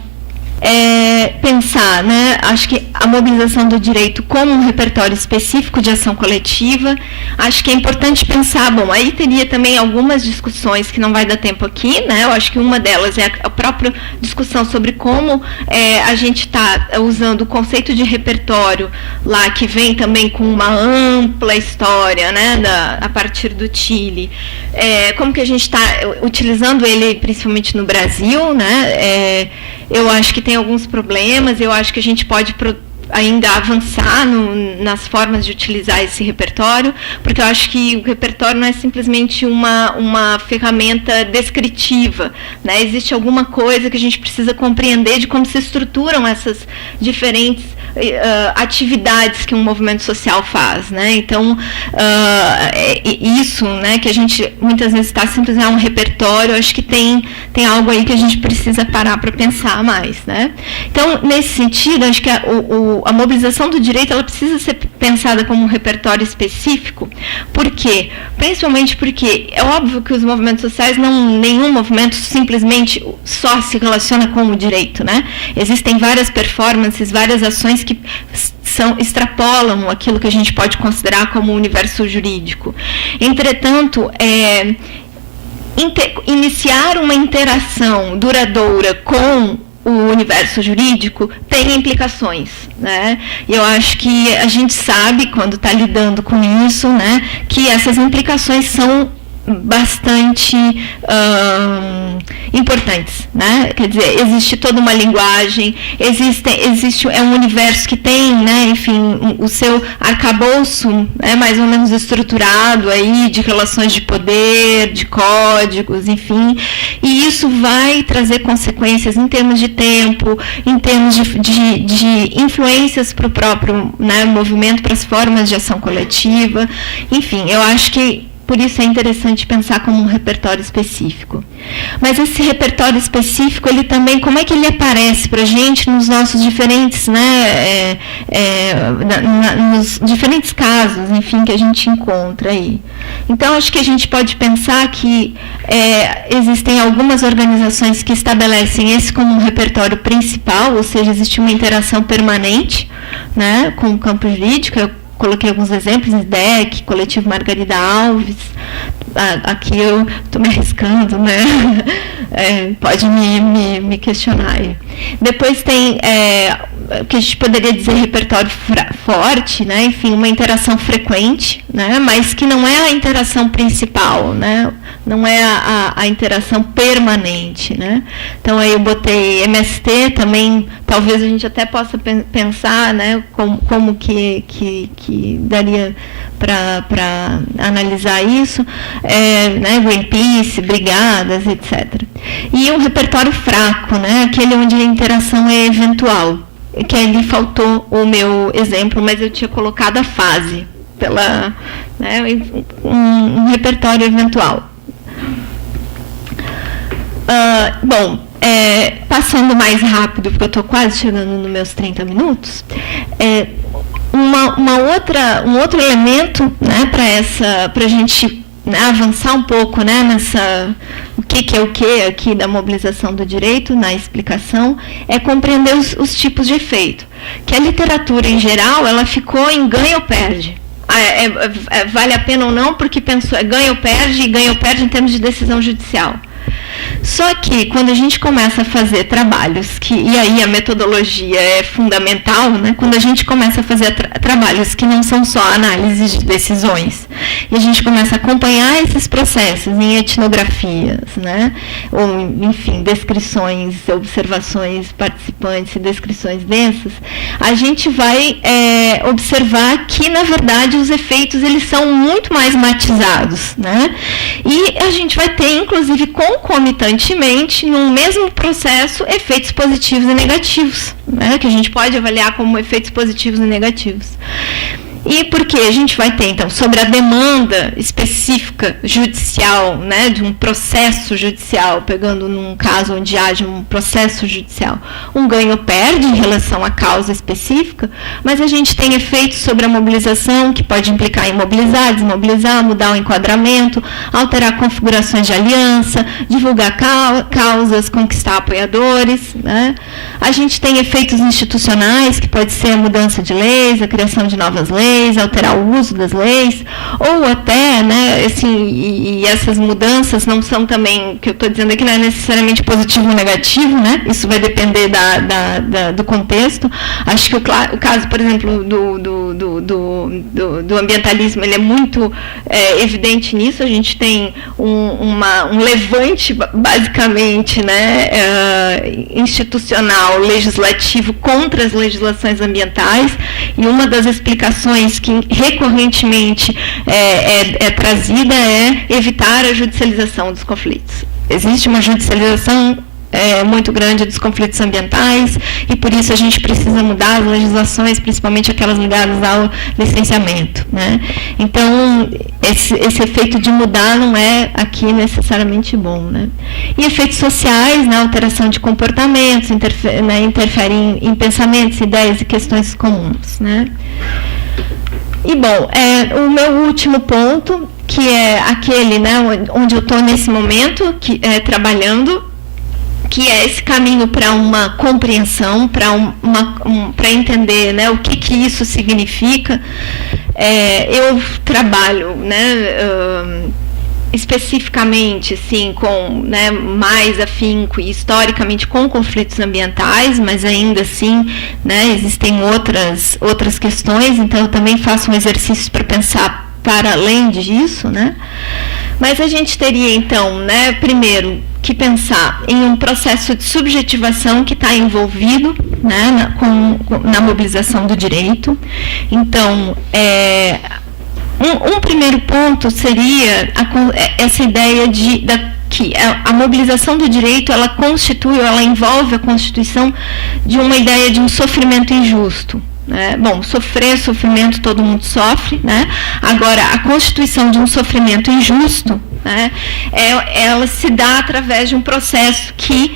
pensar, né? Acho que a mobilização do direito como um repertório específico de ação coletiva. Acho que é importante pensar, bom, aí teria também algumas discussões que não vai dar tempo aqui, né? Eu acho que uma delas é a própria discussão sobre como a gente está usando o conceito de repertório lá, que vem também com uma ampla história, né? A partir do Tilly. Como que a gente está utilizando ele principalmente no Brasil, né? Eu acho que tem alguns problemas, eu acho que a gente pode ainda avançar nas formas de utilizar esse repertório, porque eu acho que o repertório não é simplesmente uma ferramenta descritiva, né? Existe alguma coisa que a gente precisa compreender de como se estruturam essas diferentes atividades que um movimento social faz, né? Então, isso, né, que a gente muitas vezes está simplesmente um repertório, acho que tem algo aí que a gente precisa parar para pensar mais, né? Então, nesse sentido, acho que a mobilização do direito, ela precisa ser pensada como um repertório específico. Por quê? Principalmente porque é óbvio que os movimentos sociais, nenhum movimento simplesmente só se relaciona com o direito, né? Existem várias performances, várias ações que extrapolam aquilo que a gente pode considerar como o universo jurídico. Entretanto, iniciar uma interação duradoura com o universo jurídico tem implicações, né? E eu acho que a gente sabe, quando está lidando com isso, né, que essas implicações são bastante importantes, né? Quer dizer, existe toda uma linguagem, existe um universo que tem, né, enfim, o seu arcabouço, mais ou menos estruturado aí de relações de poder, de códigos, enfim, e isso vai trazer consequências em termos de tempo, em termos de influências para o próprio, né, movimento, para as formas de ação coletiva, enfim, eu acho que por isso é interessante pensar como um repertório específico. Mas esse repertório específico, ele também, como é que ele aparece para a gente nos nossos diferentes, né, nos diferentes casos, enfim, que a gente encontra aí. Então, acho que a gente pode pensar que existem algumas organizações que estabelecem esse como um repertório principal, ou seja, existe uma interação permanente, né, com o campo jurídico. Eu coloquei alguns exemplos, ISDEC, Coletivo Margarida Alves, aqui eu estou me arriscando, né? Pode me questionar aí. Depois tem o que a gente poderia dizer repertório forte, né? Enfim, uma interação frequente, né? Mas que não é a interação principal, né? Não é a interação permanente, né? Então aí eu botei MST também, talvez a gente até possa pensar, né, como que daria para analisar isso, né, Greenpeace, brigadas, etc. E um repertório fraco, né, aquele onde a interação é eventual, que ali faltou o meu exemplo, mas eu tinha colocado a fase, né, um repertório eventual. Passando mais rápido, porque eu estou quase chegando nos meus 30 minutos, um outro elemento, né, para a gente, né, avançar um pouco, né, o que é o que aqui da mobilização do direito, na explicação, é compreender os tipos de efeito. Que a literatura, em geral, ela ficou em ganha ou perde. Vale a pena ou não, porque pensou ganha ou perde, e ganha ou perde em termos de decisão judicial. Só que, quando a gente começa a fazer trabalhos, e aí a metodologia é fundamental, né? Quando a gente começa a fazer trabalhos que não são só análise de decisões, e a gente começa a acompanhar esses processos em etnografias, né? Ou, enfim, descrições, observações participantes e descrições densas, a gente vai observar que, na verdade, os efeitos eles são muito mais matizados, né? E a gente vai ter, inclusive, concomitantemente, no mesmo processo, efeitos positivos e negativos, né, que a gente pode avaliar como efeitos positivos e negativos. E porque a gente vai ter, então, sobre a demanda específica judicial, né, de um processo judicial, pegando num caso onde haja um processo judicial, um ganho-perde em relação à causa específica, mas a gente tem efeitos sobre a mobilização, que pode implicar em mobilizar, desmobilizar, mudar o enquadramento, alterar configurações de aliança, divulgar causas, conquistar apoiadores, né? A gente tem efeitos institucionais, que pode ser a mudança de leis, a criação de novas leis, alterar o uso das leis, ou até, né, assim, e essas mudanças não são também, o que eu estou dizendo aqui não é necessariamente positivo ou negativo, né? Isso vai depender do contexto. Acho que o caso, por exemplo, do ambientalismo, ele é muito evidente nisso. A gente tem um levante, basicamente, né, institucional, legislativo contra as legislações ambientais, e uma das explicações que recorrentemente é trazida é evitar a judicialização dos conflitos. Existe uma judicialização muito grande dos conflitos ambientais, e por isso a gente precisa mudar as legislações, principalmente aquelas ligadas ao licenciamento, né? Então, esse efeito de mudar não é aqui necessariamente bom, né? E efeitos sociais, né? Alteração de comportamentos, interferem em pensamentos, ideias e questões comuns, né? E, bom, o meu último ponto, que é aquele, né, onde eu estou nesse momento, trabalhando, que é esse caminho para uma compreensão, para entender, né, o que isso significa. Eu trabalho, né, especificamente, assim, com, né, mais afinco e historicamente com conflitos ambientais, mas ainda assim, né, existem outras questões, então eu também faço um exercício para pensar para além disso, né? Mas a gente teria, então, né, primeiro, que pensar em um processo de subjetivação que está envolvido, né, na mobilização do direito. Então, um primeiro ponto seria essa ideia que a mobilização do direito, ela envolve a constituição de uma ideia de um sofrimento injusto. Bom, sofrimento todo mundo sofre, né? Agora, a constituição de um sofrimento injusto, né, ela se dá através de um processo que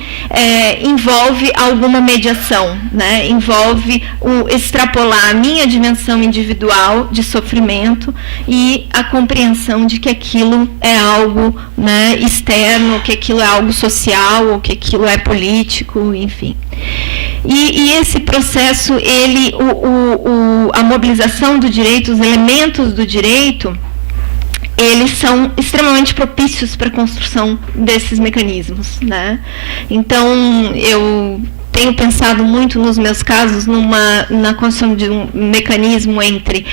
envolve alguma mediação, né? Envolve extrapolar a minha dimensão individual de sofrimento e a compreensão de que aquilo é algo, né, externo, que aquilo é algo social, ou que aquilo é político, enfim. E esse processo, a mobilização do direito, os elementos do direito, eles são extremamente propícios para a construção desses mecanismos, né? Então, eu tenho pensado muito nos meus casos na construção de um mecanismo entre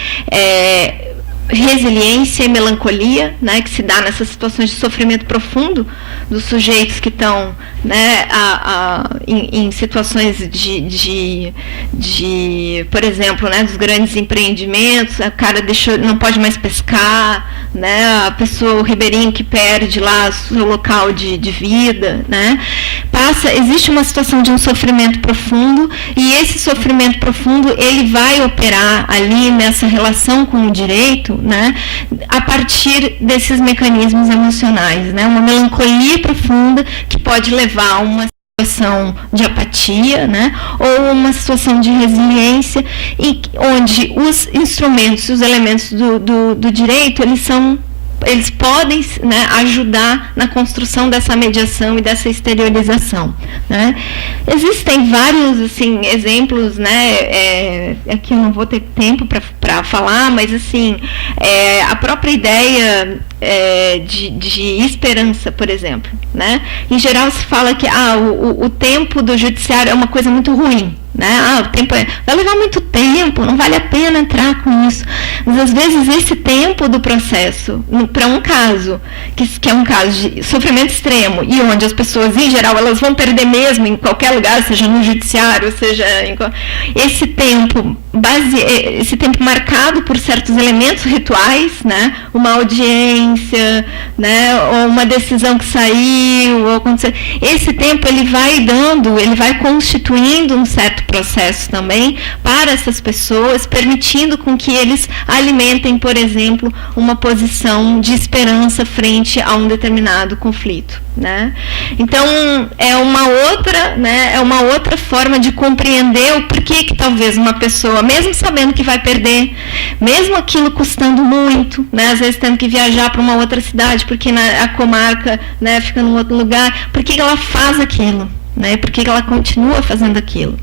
resiliência e melancolia, né, que se dá nessas situações de sofrimento profundo dos sujeitos que estão, né, em situações por exemplo, né, dos grandes empreendimentos, a cara não pode mais pescar, né, a pessoa, o ribeirinho que perde lá seu local de vida, né, existe uma situação de um sofrimento profundo, e esse sofrimento profundo, ele vai operar ali nessa relação com o direito, né, a partir desses mecanismos emocionais, né, uma melancolia profunda que pode levar a uma situação de apatia, né, ou uma situação de resiliência, onde os instrumentos, os elementos do direito, eles podem, né, ajudar na construção dessa mediação e dessa exteriorização, né? Existem vários, assim, exemplos, né? Aqui eu não vou ter tempo para falar, mas assim, a própria ideia de esperança, por exemplo, né? Em geral se fala que o tempo do judiciário é uma coisa muito ruim, né? O tempo vai levar muito tempo, não vale a pena entrar com isso. Mas às vezes esse tempo do processo, para um caso que é um caso de sofrimento extremo, e onde as pessoas em geral elas vão perder mesmo em qualquer lugar, seja no judiciário, seja esse tempo esse tempo marcado por certos elementos rituais, né? Uma audiência, né? Ou uma decisão que saiu, ou aconteceu. Esse tempo ele vai constituindo um certo processo também para essas pessoas, permitindo com que eles alimentem, por exemplo, uma posição de esperança frente a um determinado conflito, né? Então é uma outra forma de compreender o porquê que talvez uma pessoa, mesmo sabendo que vai perder, mesmo aquilo custando muito, né, às vezes tendo que viajar para uma outra cidade, porque a comarca, né, fica num outro lugar, por que ela faz aquilo? Né, por que ela continua fazendo aquilo?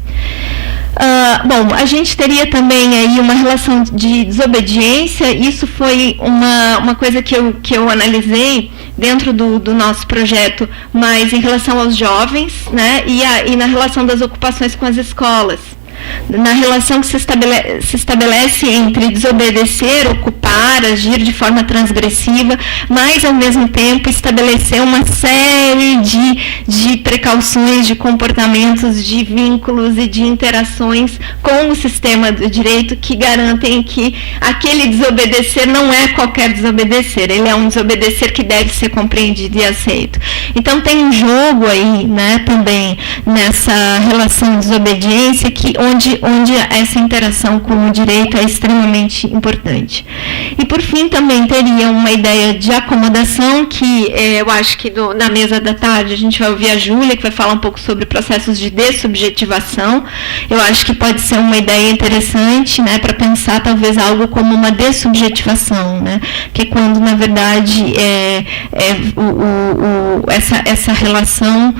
Bom, a gente teria também aí uma relação de desobediência. Isso foi uma coisa que eu analisei dentro do nosso projeto, mas em relação aos jovens, né, e na relação das ocupações com as escolas. Na relação que se estabelece entre desobedecer, ocupar, agir de forma transgressiva, mas, ao mesmo tempo, estabelecer uma série de precauções, de comportamentos, de vínculos e de interações com o sistema do direito que garantem que aquele desobedecer não é qualquer desobedecer, ele é um desobedecer que deve ser compreendido e aceito. Então, tem um jogo aí, né, também, nessa relação de desobediência, onde essa interação com o direito é extremamente importante. E, por fim, também teria uma ideia de acomodação, que eu acho que na mesa da tarde a gente vai ouvir a Júlia, que vai falar um pouco sobre processos de dessubjetivação. Eu acho que pode ser uma ideia interessante, né, para pensar talvez algo como uma dessubjetivação, né, que é quando, na verdade, essa relação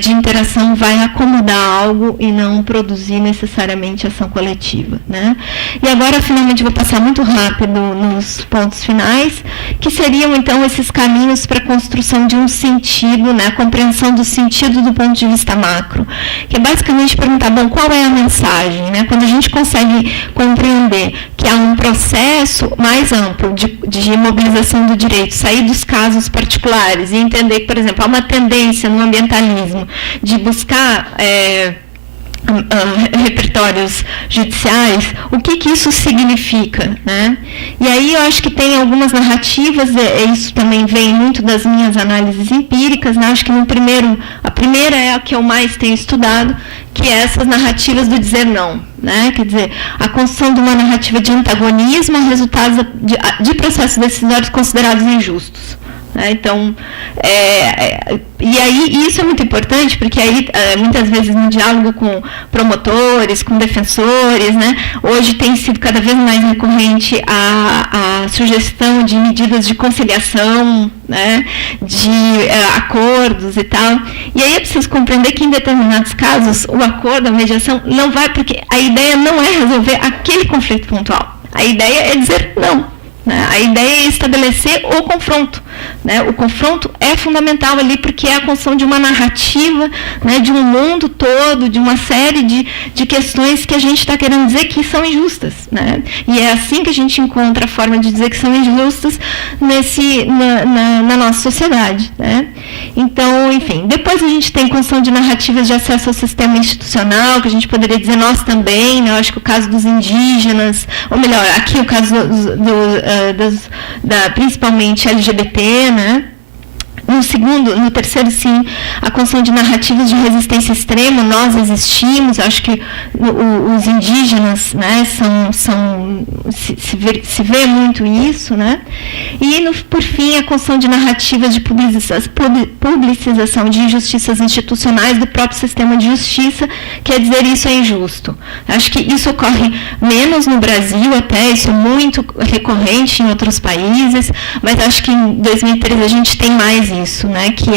de interação vai acomodar algo e não produzir necessariamente ação coletiva, né? E agora, finalmente, vou passar muito rápido nos pontos finais, que seriam, então, esses caminhos para a construção de um sentido, né? A compreensão do sentido do ponto de vista macro, que é basicamente perguntar, bom, qual é a mensagem, né? Quando a gente consegue compreender que há um processo mais amplo de mobilização do direito, sair dos casos particulares e entender que, por exemplo, há uma tendência no ambientalismo de buscar repertórios judiciais, o que isso significa, né? E aí eu acho que tem algumas narrativas, isso também vem muito das minhas análises empíricas, né? Acho que a primeira é a que eu mais tenho estudado, que é essas narrativas do dizer não, né? Quer dizer, a construção de uma narrativa de antagonismo a resultados de processos decisórios considerados injustos. Então, e aí isso é muito importante, porque aí muitas vezes no diálogo com promotores, com defensores, né, hoje tem sido cada vez mais recorrente a sugestão de medidas de conciliação, né, de acordos e tal. E aí é preciso compreender que em determinados casos o acordo, a mediação, não vai, porque a ideia não é resolver aquele conflito pontual. A ideia é dizer não. A ideia é estabelecer o confronto. Né? O confronto é fundamental ali, porque é a construção de uma narrativa, né, de um mundo todo, de uma série de questões que a gente está querendo dizer que são injustas. Né? E é assim que a gente encontra a forma de dizer que são injustas na nossa sociedade. Né? Então, enfim, depois a gente tem construção de narrativas de acesso ao sistema institucional, que a gente poderia dizer nós também, né? Eu acho que o caso dos indígenas, ou melhor, aqui o caso principalmente LGBT, né? No terceiro, sim, a construção de narrativas de resistência extrema, nós existimos, acho que os indígenas, né, se vê muito isso, né? E, por fim, a construção de narrativas de publicização de injustiças institucionais do próprio sistema de justiça, quer dizer, isso é injusto. Acho que isso ocorre menos no Brasil, até, isso é muito recorrente em outros países, mas acho que em 2013 a gente tem mais isso, né, que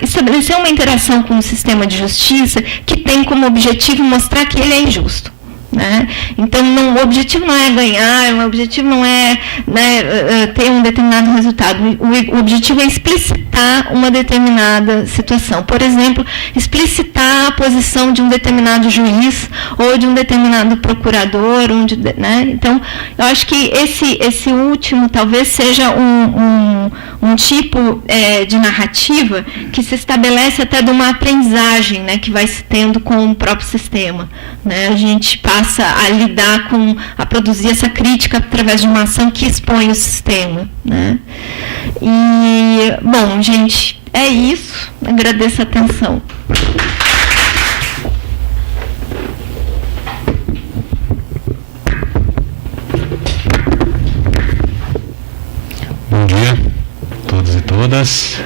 estabelecer uma interação com o sistema de justiça que tem como objetivo mostrar que ele é injusto. Né? Então, o objetivo não é ganhar, o objetivo não é, né, ter um determinado resultado. O objetivo é explicitar uma determinada situação. Por exemplo, explicitar a posição de um determinado juiz ou de um determinado procurador. Né? Então, eu acho que esse último talvez seja um tipo de narrativa que se estabelece até de uma aprendizagem, né, que vai se tendo com o próprio sistema, né? A gente passa a lidar a produzir essa crítica através de uma ação que expõe o sistema, né? E, bom, gente, é isso. Agradeço a atenção. Bom dia a todos e todas.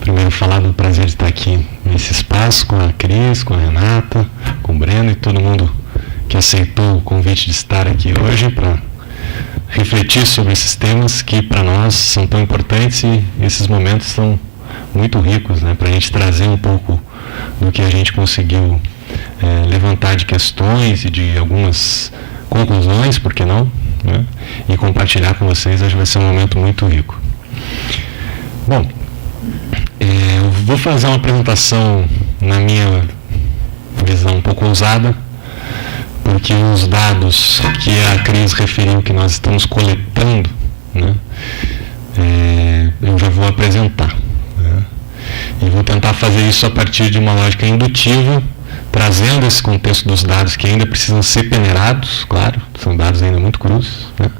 Primeiro falar do prazer de estar aqui nesse espaço com a Cris, com a Renata, com o Breno e todo mundo que aceitou o convite de estar aqui hoje para refletir sobre esses temas que para nós são tão importantes e esses momentos são muito ricos, né, para a gente trazer um pouco do que a gente conseguiu levantar de questões e de algumas conclusões, por que não? Né? E compartilhar com vocês, acho que vai ser um momento muito rico. Bom, eu vou fazer uma apresentação, na minha visão, um pouco ousada, porque os dados que a Cris referiu que nós estamos coletando, né, eu já vou apresentar. Né? E vou tentar fazer isso a partir de uma lógica indutiva, trazendo esse contexto dos dados que ainda precisam ser peneirados, claro, são dados ainda muito crus, né?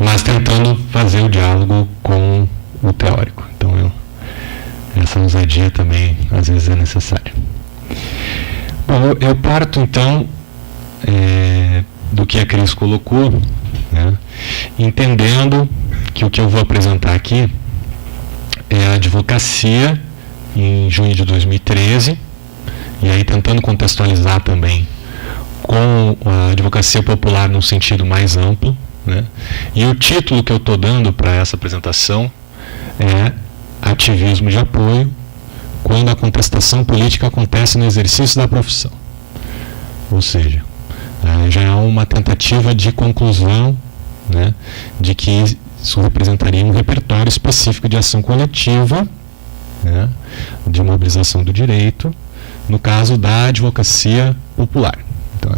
Mas tentando fazer o diálogo com o teórico. Então, essa ousadia também, às vezes, é necessária. Bom, eu parto, então, do que a Cris colocou, né? Entendendo que o que eu vou apresentar aqui é a advocacia em junho de 2013, e aí tentando contextualizar também com a advocacia popular num sentido mais amplo, né? E o título que eu estou dando para essa apresentação é Ativismo de Apoio quando a contestação política acontece no exercício da profissão. Ou seja, já é uma tentativa de conclusão, né, de que isso representaria um repertório específico de ação coletiva, né, de mobilização do direito, no caso da advocacia popular. Então,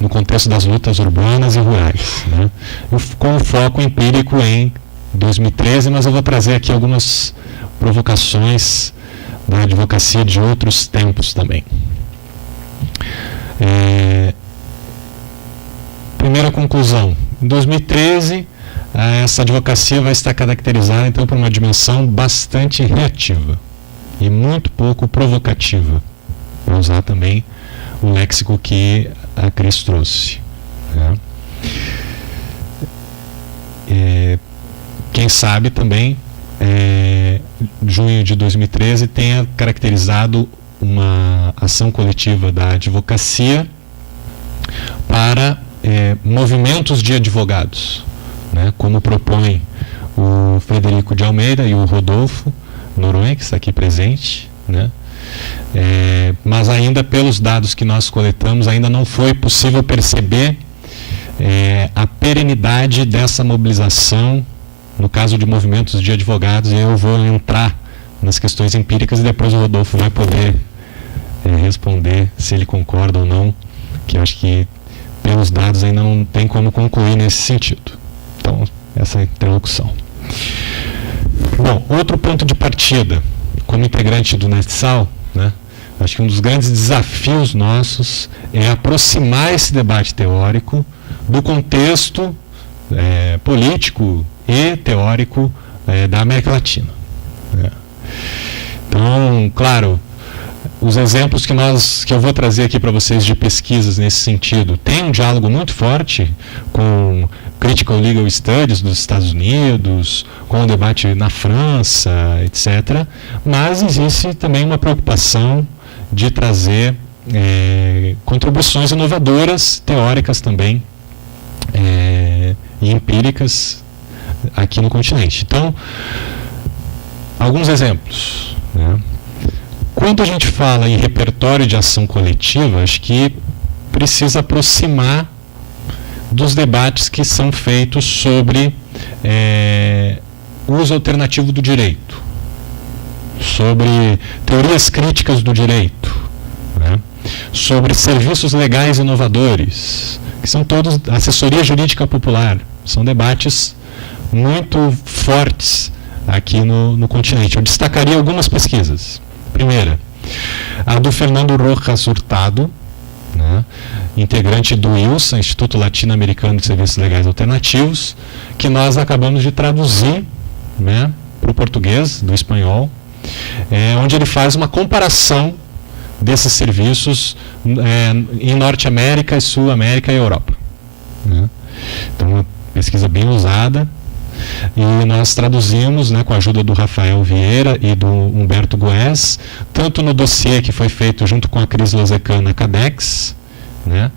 no contexto das lutas urbanas e rurais, né? Com foco empírico em 2013, mas eu vou trazer aqui algumas provocações da advocacia de outros tempos também. Primeira conclusão. Em 2013, essa advocacia vai estar caracterizada, então, por uma dimensão bastante reativa e muito pouco provocativa, para usar também o léxico que a Cris trouxe. Né? Quem sabe também, junho de 2013 tenha caracterizado uma ação coletiva da advocacia para movimentos de advogados, né? Como propõe o Frederico de Almeida e o Rodolfo Noronha, que está aqui presente, né? Mas ainda pelos dados que nós coletamos, ainda não foi possível perceber a perenidade dessa mobilização no caso de movimentos de advogados, e eu vou entrar nas questões empíricas e depois o Rodolfo vai poder responder se ele concorda ou não, que eu acho que pelos dados ainda não tem como concluir nesse sentido. Então, essa é a interlocução. Bom, outro ponto de partida, como integrante do NETSAL, né, acho que um dos grandes desafios nossos é aproximar esse debate teórico do contexto político e teórico da América Latina. Né. Então, claro, os exemplos que eu vou trazer aqui para vocês de pesquisas nesse sentido, tem um diálogo muito forte com Critical Legal Studies dos Estados Unidos, com o debate na França, etc. Mas existe também uma preocupação de trazer contribuições inovadoras, teóricas também, e empíricas aqui no continente. Então, alguns exemplos, né? Quando a gente fala em repertório de ação coletiva, acho que precisa aproximar dos debates que são feitos sobre uso alternativo do direito, sobre teorias críticas do direito, né? Sobre serviços legais inovadores, que são todos assessoria jurídica popular, são debates muito fortes aqui no continente. Eu destacaria algumas pesquisas. Primeira, a do Fernando Rojas Hurtado, né, integrante do ILSA, Instituto Latino-Americano de Serviços Legais Alternativos, que nós acabamos de traduzir, né, para o português, do espanhol, onde ele faz uma comparação desses serviços em Norte América, Sul América e Europa. Né? Então, uma pesquisa bem usada. E nós traduzimos, né, com a ajuda do Rafael Vieira e do Humberto Goes, tanto no dossiê que foi feito junto com a Cris Lozecan na Cadex, né,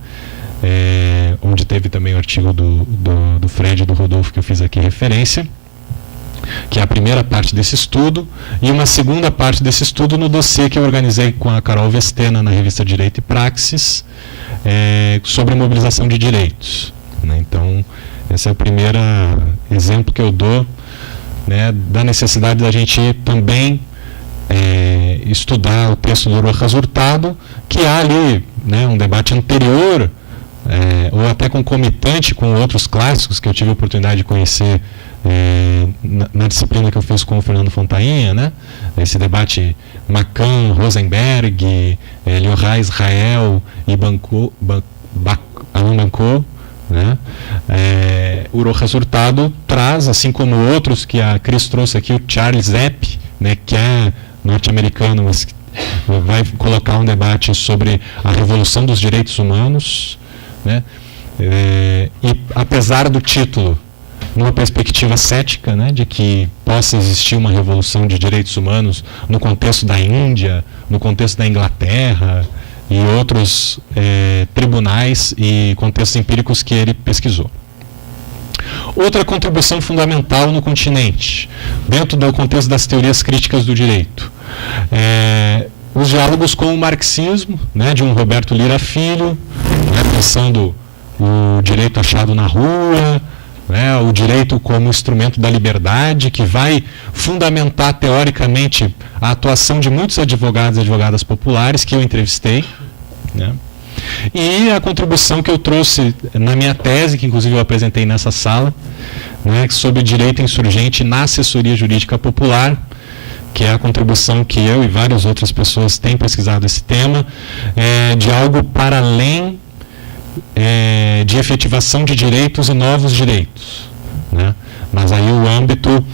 onde teve também o artigo do Fred e do Rodolfo que eu fiz aqui referência, que é a primeira parte desse estudo, e uma segunda parte desse estudo no dossiê que eu organizei com a Carol Vestena na revista Direito e Praxis, sobre mobilização de direitos. Né? Então, esse é o primeiro exemplo que eu dou, né, da necessidade da gente também estudar o texto do Rojas Hurtado, que há ali, né, um debate anterior, ou até concomitante com outros clássicos que eu tive a oportunidade de conhecer na disciplina que eu fiz com o Fernando Fontainha, né? Esse debate Macan, Rosenberg, Liohai Israel e Alain Banco, né? O Rojas Hurtado traz, assim como outros que a Cris trouxe aqui, o Charles Epp, né, que é norte-americano, mas vai colocar um debate sobre a revolução dos direitos humanos, né? E apesar do título, numa perspectiva cética, né, de que possa existir uma revolução de direitos humanos no contexto da Índia, no contexto da Inglaterra e outros tribunais e contextos empíricos que ele pesquisou. Outra contribuição fundamental no continente, dentro do contexto das teorias críticas do direito, os diálogos com o marxismo, né, de um Roberto Lira Filho, né, pensando o direito achado na rua, né, o direito como instrumento da liberdade, que vai fundamentar teoricamente a atuação de muitos advogados e advogadas populares que eu entrevistei, né, e a contribuição que eu trouxe na minha tese, que inclusive eu apresentei nessa sala, né, sobre direito insurgente na assessoria jurídica popular, que é a contribuição que eu e várias outras pessoas têm pesquisado esse tema, de algo para além de efetivação de direitos e novos direitos, né? Mas aí o âmbito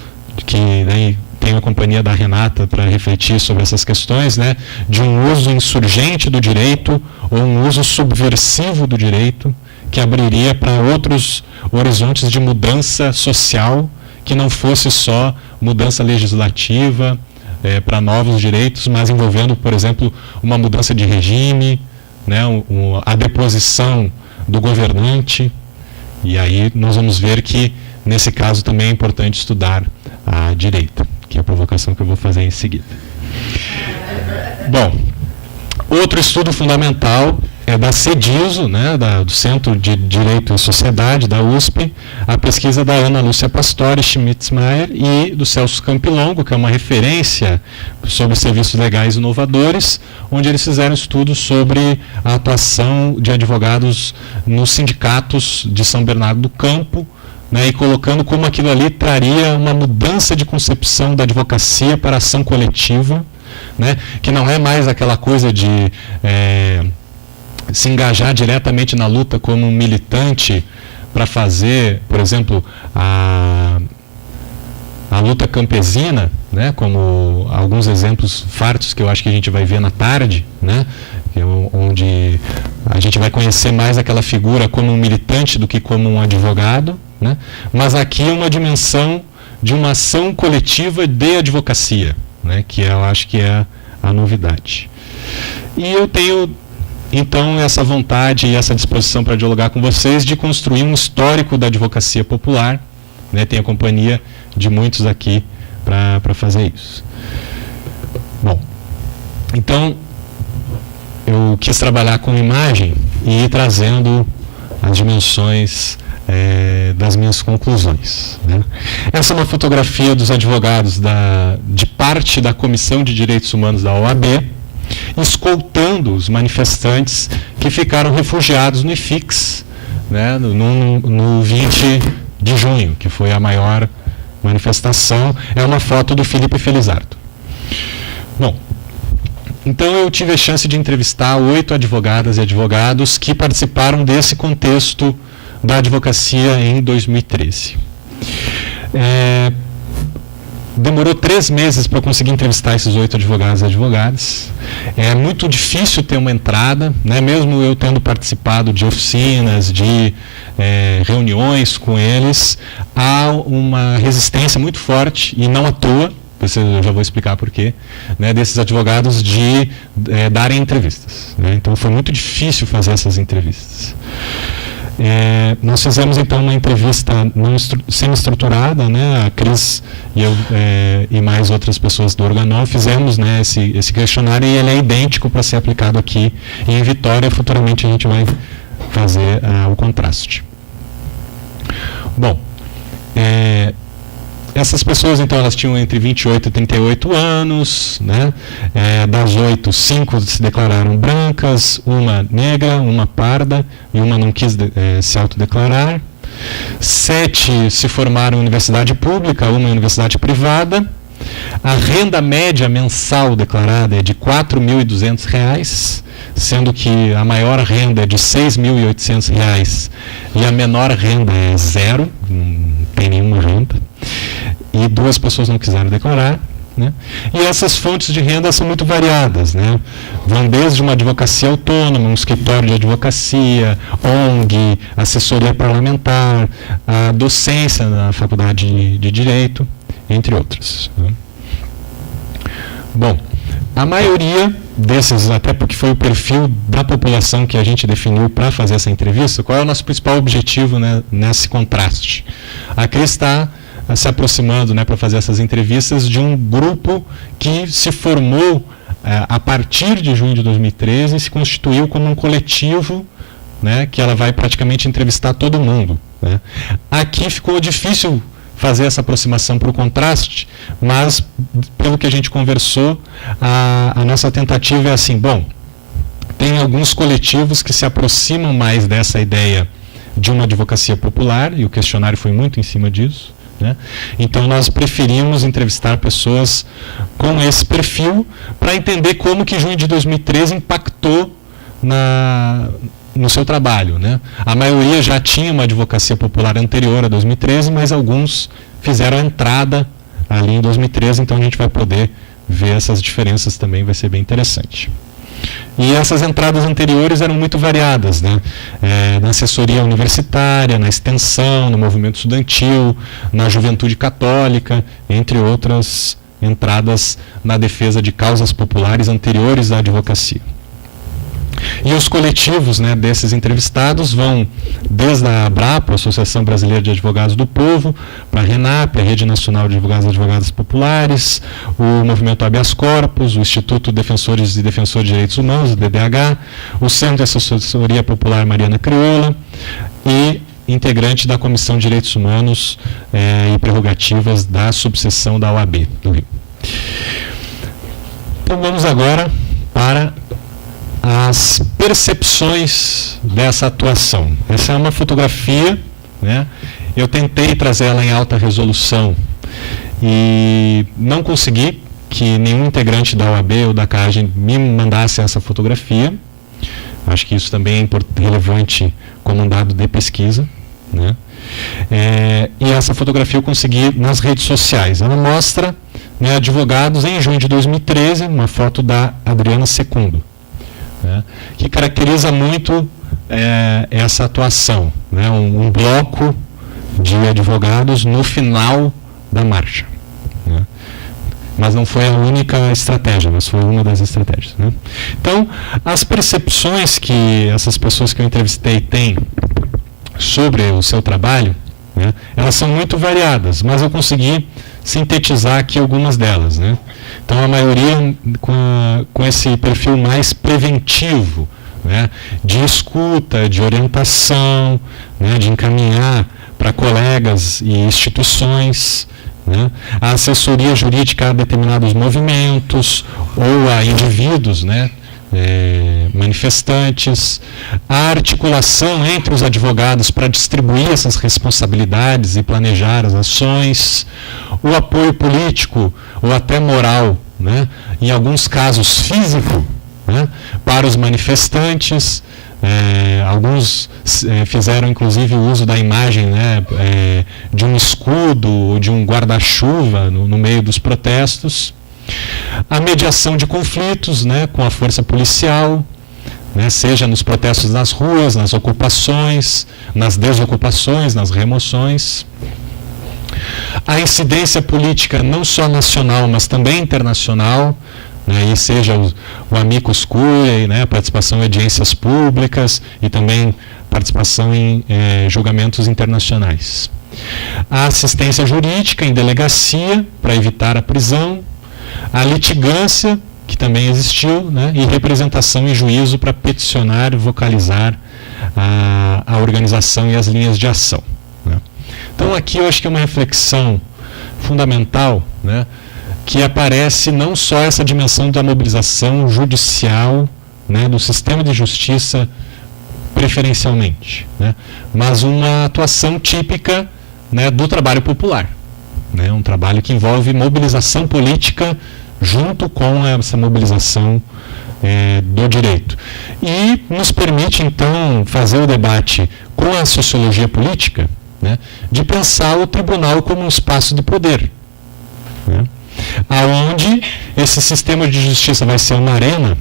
que, né, tem a companhia da Renata para refletir sobre essas questões, né, de um uso insurgente do direito ou um uso subversivo do direito que abriria para outros horizontes de mudança social que não fosse só mudança legislativa para novos direitos, mas envolvendo, por exemplo, uma mudança de regime, né, a deposição do governante. E aí nós vamos ver que nesse caso também é importante estudar a direita, que é a provocação que eu vou fazer em seguida. Bom, outro estudo fundamental é da CEDISO, né, do Centro de Direito e Sociedade, da USP, a pesquisa da Ana Lúcia Pastore Schmitzmaier e do Celso Campilongo, que é uma referência sobre serviços legais inovadores, onde eles fizeram estudos sobre a atuação de advogados nos sindicatos de São Bernardo do Campo, né, e colocando como aquilo ali traria uma mudança de concepção da advocacia para a ação coletiva, né, que não é mais aquela coisa de se engajar diretamente na luta como um militante para fazer, por exemplo, a luta campesina, né, como alguns exemplos fartos que eu acho que a gente vai ver na tarde, né, onde a gente vai conhecer mais aquela figura como um militante do que como um advogado, né, mas aqui é uma dimensão de uma ação coletiva de advocacia, né, que eu acho que é a novidade. E eu tenho então essa vontade e essa disposição para dialogar com vocês de construir um histórico da advocacia popular, né? Tenho a companhia de muitos aqui para fazer isso. Bom, então eu quis trabalhar com imagem e ir trazendo as dimensões das minhas conclusões, né? Essa é uma fotografia dos advogados de parte da Comissão de Direitos Humanos da OAB, escoltando os manifestantes que ficaram refugiados no IFIX, né, no 20 de junho, que foi a maior manifestação. É uma foto do Felipe Felizardo. Bom, então eu tive a chance de entrevistar 8 advogadas e advogados que participaram desse contexto da advocacia em 2013. Demorou 3 meses para conseguir entrevistar esses 8 advogados e advogadas. É muito difícil ter uma entrada, né? Mesmo eu tendo participado de oficinas, de reuniões com eles, há uma resistência muito forte, e não à toa, eu já vou explicar por quê, né, desses advogados de darem entrevistas, né? Então foi muito difícil fazer essas entrevistas. Nós fizemos então uma entrevista semi-estruturada, né? A Cris e eu e mais outras pessoas do Organon fizemos, né, esse questionário, e ele é idêntico para ser aplicado aqui em Vitória. Futuramente a gente vai fazer o contraste. Bom, essas pessoas, então, elas tinham entre 28 e 38 anos, né? Das 8, 5 se declararam brancas, uma negra, uma parda e uma não quis se autodeclarar. 7 se formaram em universidade pública, uma em universidade privada. A renda média mensal declarada é de R$ 4.200, sendo que a maior renda é de R$ 6.800 e a menor renda é 0, não tem nenhuma renda. E 2 pessoas não quiseram declarar, né? E essas fontes de renda são muito variadas, né? Vão desde uma advocacia autônoma, um escritório de advocacia, ONG, assessoria parlamentar, a docência na faculdade de Direito, entre outras, né? Bom, a maioria desses, até porque foi o perfil da população que a gente definiu para fazer essa entrevista, qual é o nosso principal objetivo, né, nesse contraste? A Cris está se aproximando, né, para fazer essas entrevistas de um grupo que se formou a partir de junho de 2013 e se constituiu como um coletivo, né, que ela vai praticamente entrevistar todo mundo, né. Aqui ficou difícil fazer essa aproximação para o contraste, mas pelo que a gente conversou, a nossa tentativa é assim: bom, tem alguns coletivos que se aproximam mais dessa ideia de uma advocacia popular, e o questionário foi muito em cima disso, né? Então nós preferimos entrevistar pessoas com esse perfil para entender como que junho de 2013 impactou no seu trabalho, né? A maioria já tinha uma advocacia popular anterior a 2013, mas alguns fizeram a entrada ali em 2013, então a gente vai poder ver essas diferenças também, vai ser bem interessante. E essas entradas anteriores eram muito variadas, né? Na assessoria universitária, na extensão, no movimento estudantil, na juventude católica, entre outras entradas na defesa de causas populares anteriores à advocacia. E os coletivos, né, desses entrevistados vão desde a ABRAPO, Associação Brasileira de Advogados do Povo, para a RENAP, a Rede Nacional de Advogados e Advogadas Populares, o Movimento Habeas Corpus, o Instituto Defensores e Defensores de Direitos Humanos, o DDH, o Centro de Assessoria Popular Mariana Crioula e integrante da Comissão de Direitos Humanos e Prerrogativas da subseção da OAB do Rio. Então vamos agora para as percepções dessa atuação. Essa é uma fotografia, né? Eu tentei trazer ela em alta resolução e não consegui que nenhum integrante da OAB ou da CAGE me mandasse essa fotografia. Acho que isso também é relevante como um dado de pesquisa, né? E essa fotografia eu consegui nas redes sociais. Ela mostra, né, advogados em junho de 2013, uma foto da Adriana Secundo, né, que caracteriza muito essa atuação, né, um bloco de advogados no final da marcha, né. Mas não foi a única estratégia, mas foi uma das estratégias, né. Então, as percepções que essas pessoas que eu entrevistei têm sobre o seu trabalho, né, elas são muito variadas, mas eu consegui sintetizar aqui algumas delas, né. Então, a maioria com esse perfil mais preventivo, né, de escuta, de orientação, né, de encaminhar para colegas e instituições, né, a assessoria jurídica a determinados movimentos ou a indivíduos, né, manifestantes, a articulação entre os advogados para distribuir essas responsabilidades e planejar as ações, o apoio político ou até moral, né, em alguns casos físico, né, para os manifestantes. Alguns fizeram inclusive o uso da imagem, né, de um escudo ou de um guarda-chuva no meio dos protestos. A mediação de conflitos, né, com a força policial, né, seja nos protestos nas ruas, nas ocupações, nas desocupações, nas remoções. A incidência política não só nacional, mas também internacional, né, e seja o amicus curiae, né, participação em audiências públicas e também participação em julgamentos internacionais. A assistência jurídica em delegacia para evitar a prisão, a litigância, que também existiu, né, e representação em juízo para peticionar e vocalizar a organização e as linhas de ação, né. Então aqui eu acho que é uma reflexão fundamental, né, que aparece não só essa dimensão da mobilização judicial, né, do sistema de justiça preferencialmente, né, mas uma atuação típica, né, do trabalho popular, né, um trabalho que envolve mobilização política junto com essa mobilização do direito. E nos permite, então, fazer o debate com a sociologia política, né, de pensar o tribunal como um espaço de poder, né, aonde esse sistema de justiça vai ser uma arena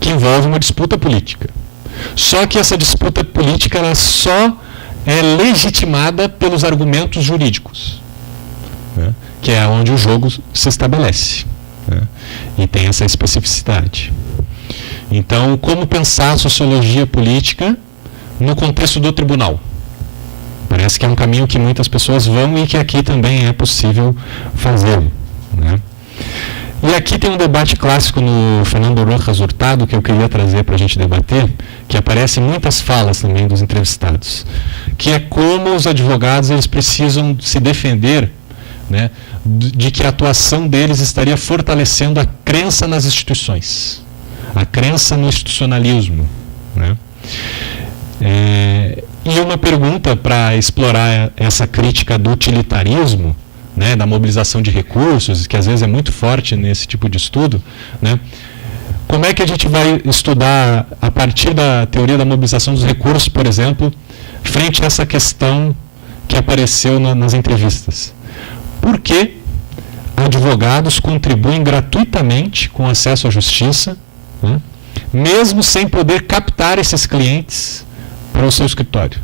que envolve uma disputa política. Só que essa disputa política ela só é legitimada pelos argumentos jurídicos, né, que é onde o jogo se estabelece, né, e tem essa especificidade. Então, como pensar a sociologia política no contexto do tribunal? Parece que é um caminho que muitas pessoas vão e que aqui também é possível fazê-lo, né? E aqui tem um debate clássico no Fernando Rojas Hurtado que eu queria trazer para a gente debater, que aparece em muitas falas também dos entrevistados, que é como os advogados eles precisam se defender, né, de que a atuação deles estaria fortalecendo a crença nas instituições, a crença no institucionalismo, né? E uma pergunta para explorar essa crítica do utilitarismo, né, da mobilização de recursos, que às vezes é muito forte nesse tipo de estudo, né? Como é que a gente vai estudar a partir da teoria da mobilização dos recursos, por exemplo, frente a essa questão que apareceu nas entrevistas? Por que advogados contribuem gratuitamente com acesso à justiça, né, mesmo sem poder captar esses clientes para o seu escritório?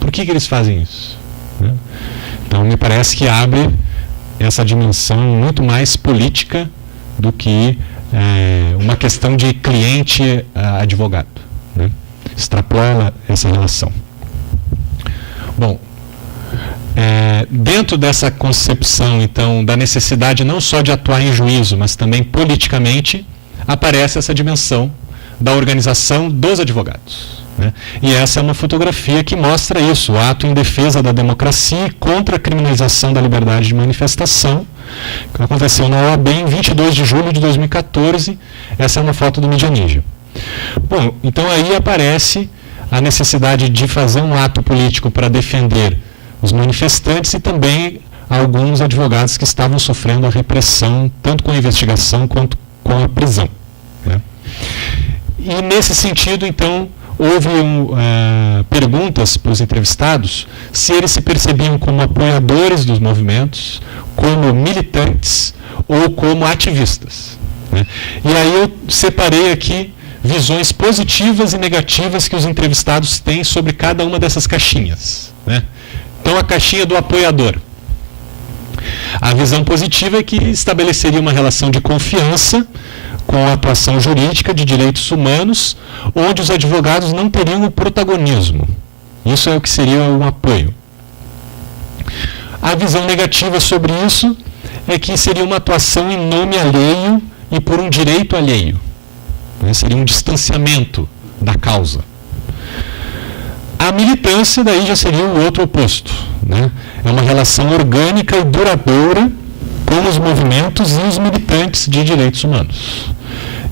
Por que eles fazem isso, né? Então, me parece que abre essa dimensão muito mais política do que uma questão de cliente-advogado, né? Extrapola essa relação. Bom, dentro dessa concepção, então, da necessidade não só de atuar em juízo, mas também politicamente, aparece essa dimensão da organização dos advogados, né? E essa é uma fotografia que mostra isso, o ato em defesa da democracia e contra a criminalização da liberdade de manifestação, que aconteceu na OAB em 22 de julho de 2014. Essa é uma foto do Mídia Ninja. Bom, então aí aparece a necessidade de fazer um ato político para defender os manifestantes e também alguns advogados que estavam sofrendo a repressão, tanto com a investigação quanto com a prisão, né? E nesse sentido, então, houve perguntas para os entrevistados se eles se percebiam como apoiadores dos movimentos, como militantes ou como ativistas, né? E aí eu separei aqui visões positivas e negativas que os entrevistados têm sobre cada uma dessas caixinhas, né? Então, a caixinha do apoiador. A visão positiva é que estabeleceria uma relação de confiança com a atuação jurídica de direitos humanos, onde os advogados não teriam o protagonismo. Isso é o que seria um apoio. A visão negativa sobre isso é que seria uma atuação em nome alheio e por um direito alheio, né? Seria um distanciamento da causa. A militância daí já seria o outro oposto, né? É uma relação orgânica e duradoura com os movimentos e os militantes de direitos humanos.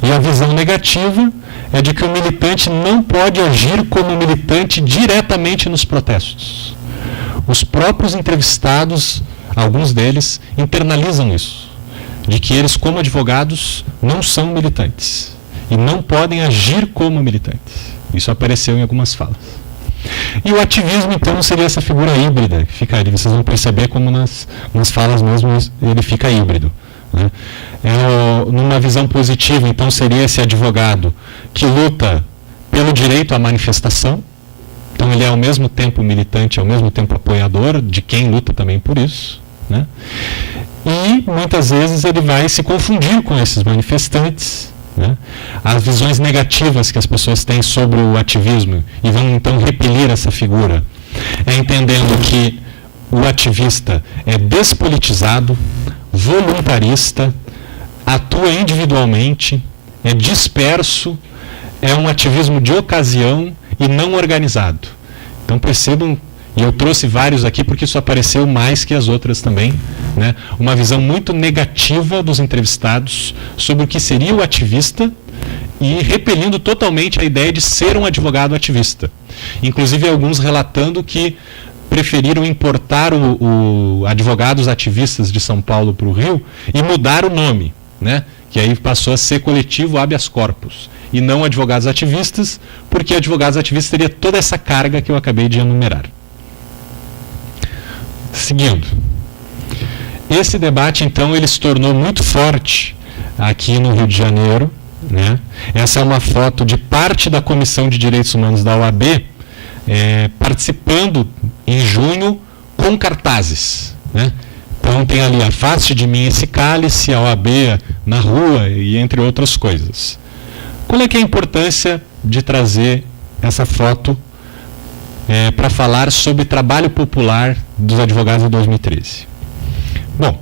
E a visão negativa é de que o militante não pode agir como militante diretamente nos protestos. Os próprios entrevistados, alguns deles, internalizam isso, de que eles, como advogados, não são militantes e não podem agir como militantes. Isso apareceu em algumas falas. E o ativismo, então, seria essa figura híbrida que fica ali. Vocês vão perceber como nas falas mesmo ele fica híbrido, né? Numa visão positiva, então, seria esse advogado que luta pelo direito à manifestação. Então, ele é ao mesmo tempo militante, ao mesmo tempo apoiador de quem luta também por isso, né? E, muitas vezes, ele vai se confundir com esses manifestantes, né? As visões negativas que as pessoas têm sobre o ativismo e vão, então, repelir essa figura, entendendo que o ativista é despolitizado, voluntarista, atua individualmente, é disperso, é um ativismo de ocasião e não organizado. Então percebam, e eu trouxe vários aqui porque isso apareceu mais que as outras também, né? Uma visão muito negativa dos entrevistados sobre o que seria o ativista e repelindo totalmente a ideia de ser um advogado ativista. Inclusive alguns relatando que preferiram importar o advogados ativistas de São Paulo para o Rio e mudar o nome, né? Que aí passou a ser coletivo habeas corpus, e não advogados ativistas, porque advogados ativistas teria toda essa carga que eu acabei de enumerar. Seguindo. Esse debate, então, ele se tornou muito forte aqui no Rio de Janeiro, né? Essa é uma foto de parte da Comissão de Direitos Humanos da OAB, participando em junho com cartazes, né? Então tem ali: afaste de mim esse cálice, a OAB na rua, e entre outras coisas. Qual é que é a importância de trazer essa foto para falar sobre trabalho popular dos advogados em 2013? Bom,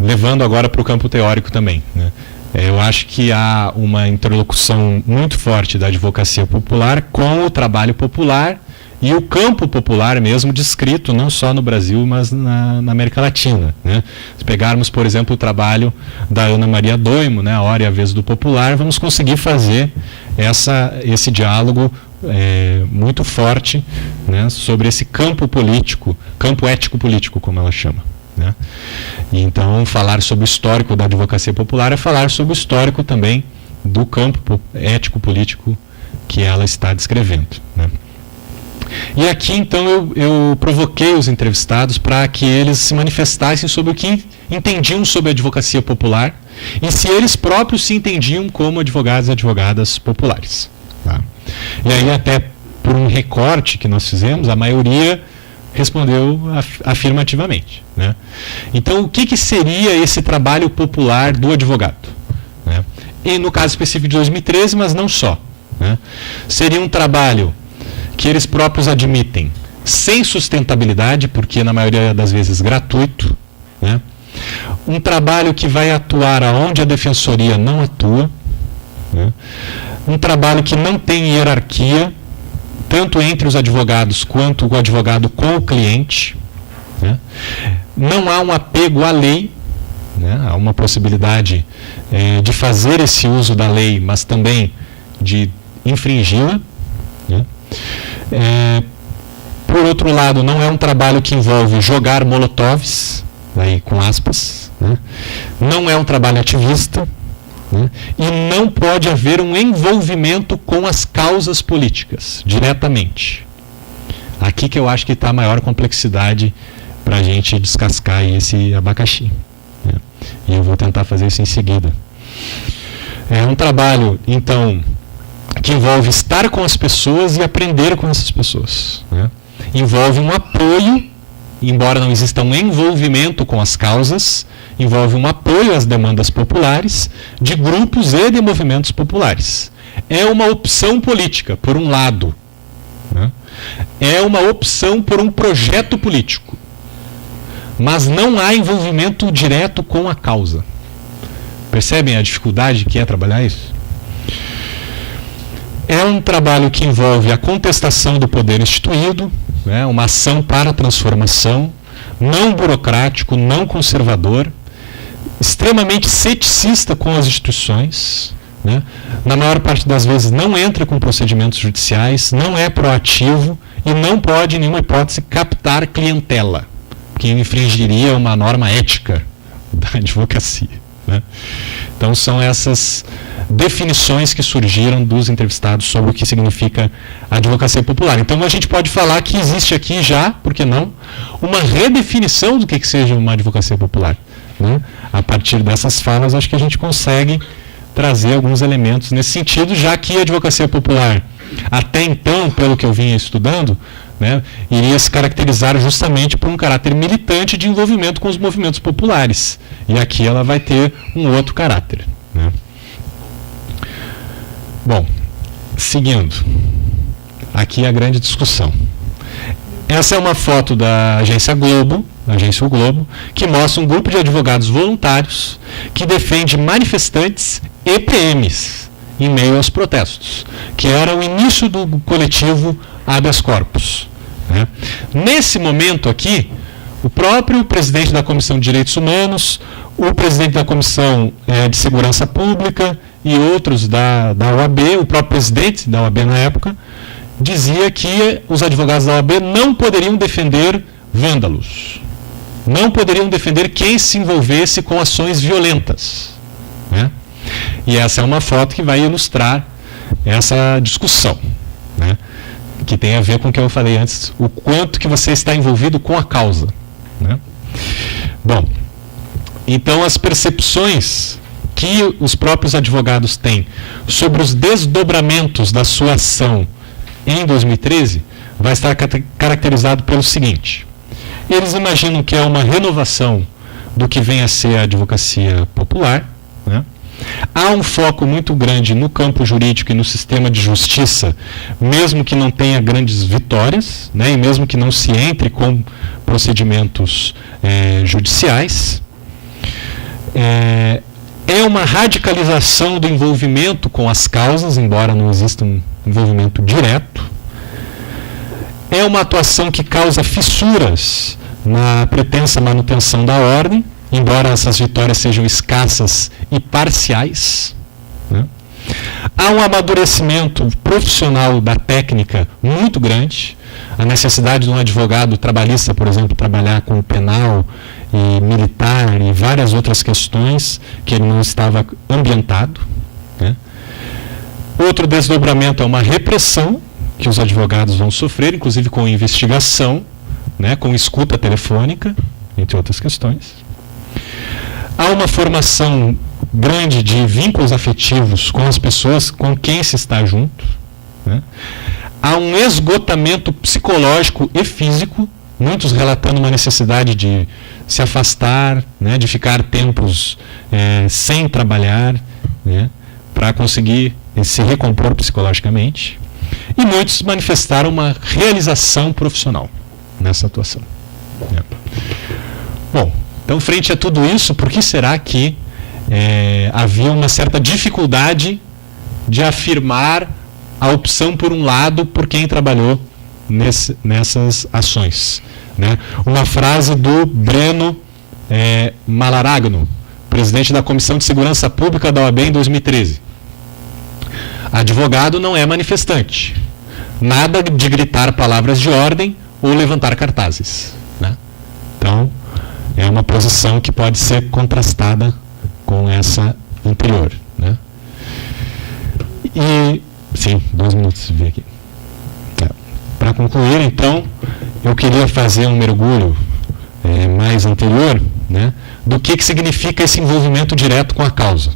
levando agora para o campo teórico também, né? Eu acho que há uma interlocução muito forte da advocacia popular com o trabalho popular e o campo popular mesmo descrito, não só no Brasil, mas na América Latina, né? Se pegarmos, por exemplo, o trabalho da Ana Maria Doimo, né, A Hora e a Vez do Popular, vamos conseguir fazer esse diálogo muito forte, né, sobre esse campo político, campo ético-político, como ela chama, né? E então, falar sobre o histórico da advocacia popular é falar sobre o histórico também do campo ético-político que ela está descrevendo, né? E aqui, então, eu provoquei os entrevistados para que eles se manifestassem sobre o que entendiam sobre a advocacia popular e se eles próprios se entendiam como advogados e advogadas populares, tá? E aí, até por um recorte que nós fizemos, a maioria respondeu afirmativamente, né? Então, o que seria esse trabalho popular do advogado, né? E no caso específico de 2013, mas não só, né? Seria um trabalho que eles próprios admitem sem sustentabilidade, porque na maioria das vezes gratuito, né? Um trabalho que vai atuar aonde a defensoria não atua, né? Um trabalho que não tem hierarquia, tanto entre os advogados quanto o advogado com o cliente, né? Não há um apego à lei, né? Há uma possibilidade de fazer esse uso da lei, mas também de infringi-la, né? Por outro lado, não é um trabalho que envolve jogar molotovs, aí com aspas, né? Não é um trabalho ativista, né? E não pode haver um envolvimento com as causas políticas, diretamente. Aqui que eu acho que está a maior complexidade para a gente descascar esse abacaxi, né? E eu vou tentar fazer isso em seguida. É um trabalho, então, que envolve estar com as pessoas e aprender com essas pessoas, né? Envolve um apoio, embora não exista um envolvimento com as causas, envolve um apoio às demandas populares, de grupos e de movimentos populares. É uma opção política, por um lado, né? É uma opção por um projeto político, mas não há envolvimento direto com a causa. Percebem a dificuldade que é trabalhar isso? É um trabalho que envolve a contestação do poder instituído, né, uma ação para a transformação, não burocrático, não conservador, extremamente ceticista com as instituições, né? Na maior parte das vezes não entra com procedimentos judiciais, não é proativo e não pode, em nenhuma hipótese, captar clientela, que infringiria uma norma ética da advocacia, né? Então são essas definições que surgiram dos entrevistados sobre o que significa advocacia popular. Então a gente pode falar que existe aqui já, por que não, uma redefinição do que seja uma advocacia popular, né? A partir dessas falas, acho que a gente consegue trazer alguns elementos nesse sentido, já que a advocacia popular, até então, pelo que eu vinha estudando, né, iria se caracterizar justamente por um caráter militante de envolvimento com os movimentos populares. E aqui ela vai ter um outro caráter, né? Bom, seguindo, aqui a grande discussão. Essa é uma foto da agência Globo, o Globo, que mostra um grupo de advogados voluntários que defende manifestantes e PMs em meio aos protestos, que era o início do coletivo Habeas Corpus, né? Nesse momento aqui, o próprio presidente da Comissão de Direitos Humanos, o presidente da Comissão de Segurança Pública e outros da OAB, o próprio presidente da OAB na época, dizia que os advogados da OAB não poderiam defender vândalos, não poderiam defender quem se envolvesse com ações violentas, né? E essa é uma foto que vai ilustrar essa discussão, né? Que tem a ver com o que eu falei antes, o quanto que você está envolvido com a causa, né? Bom, então as percepções que os próprios advogados têm sobre os desdobramentos da sua ação em 2013 vai estar caracterizado pelo seguinte: eles imaginam que é uma renovação do que vem a ser a advocacia popular, né? Há um foco muito grande no campo jurídico e no sistema de justiça, mesmo que não tenha grandes vitórias, né? E mesmo que não se entre com procedimentos judiciais. É uma radicalização do envolvimento com as causas, embora não exista um envolvimento direto. É uma atuação que causa fissuras na pretensa manutenção da ordem, embora essas vitórias sejam escassas e parciais, né? Há um amadurecimento profissional da técnica muito grande, a necessidade de um advogado trabalhista, por exemplo, trabalhar com o penal e militar e várias outras questões que ele não estava ambientado, né? Outro desdobramento é uma repressão que os advogados vão sofrer, inclusive com investigação, né, com escuta telefônica, entre outras questões. Há uma formação grande de vínculos afetivos com as pessoas com quem se está junto, né? Há um esgotamento psicológico e físico, muitos relatando uma necessidade de se afastar, né, de ficar tempos sem trabalhar, né, para conseguir se recompor psicologicamente. E muitos manifestaram uma realização profissional nessa atuação, né? Bom, então, frente a tudo isso, por que será que havia uma certa dificuldade de afirmar a opção por um lado por quem trabalhou nessas ações, né? Uma frase do Breno Malaragno, presidente da Comissão de Segurança Pública da OAB em 2013. Advogado não é manifestante. Nada de gritar palavras de ordem ou levantar cartazes, né? Então, é uma posição que pode ser contrastada com essa anterior, né? E, sim, 2 minutos, vi aqui. Para concluir, então, eu queria fazer um mergulho mais anterior, né, do que significa esse envolvimento direto com a causa.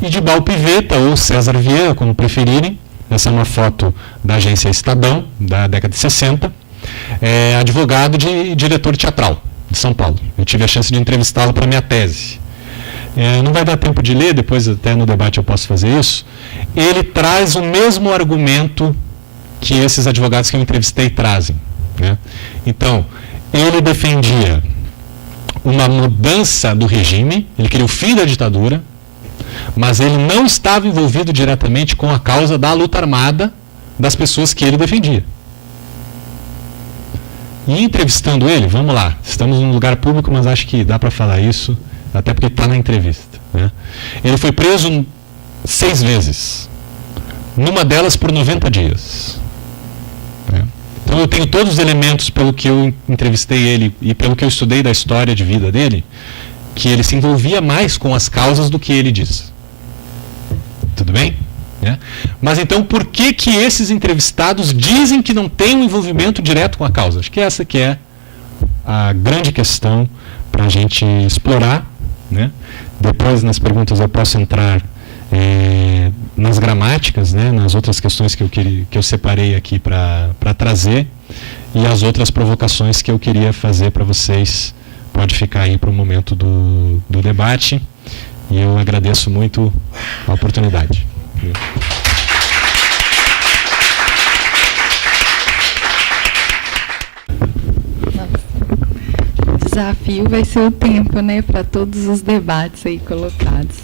E de Balpiveta ou César Vieira, como preferirem, essa é uma foto da agência Estadão, da década de 60, advogado e diretor teatral de São Paulo. Eu tive a chance de entrevistá-lo para a minha tese. Não vai dar tempo de ler, depois até no debate eu posso fazer isso. Ele traz o mesmo argumento que esses advogados que eu entrevistei trazem, né? Então, ele defendia uma mudança do regime, ele queria o fim da ditadura, mas ele não estava envolvido diretamente com a causa da luta armada das pessoas que ele defendia. E entrevistando ele, vamos lá, estamos num lugar público, mas acho que dá para falar isso até porque está na entrevista, né? Ele foi preso 6 vezes, numa delas por 90 dias. Né? Então eu tenho todos os elementos, pelo que eu entrevistei ele e pelo que eu estudei da história de vida dele, que ele se envolvia mais com as causas do que ele diz. Tudo bem? Né? Mas então, por que que esses entrevistados dizem que não tem um envolvimento direto com a causa? Acho que essa que é a grande questão para a gente explorar, né? Depois, nas perguntas, eu posso entrar nas gramáticas, né? Nas outras questões que eu separei aqui para trazer, e as outras provocações que eu queria fazer para vocês. Pode ficar aí para o momento do debate, e eu agradeço muito a oportunidade. O desafio vai ser o tempo, né, para todos os debates aí colocados.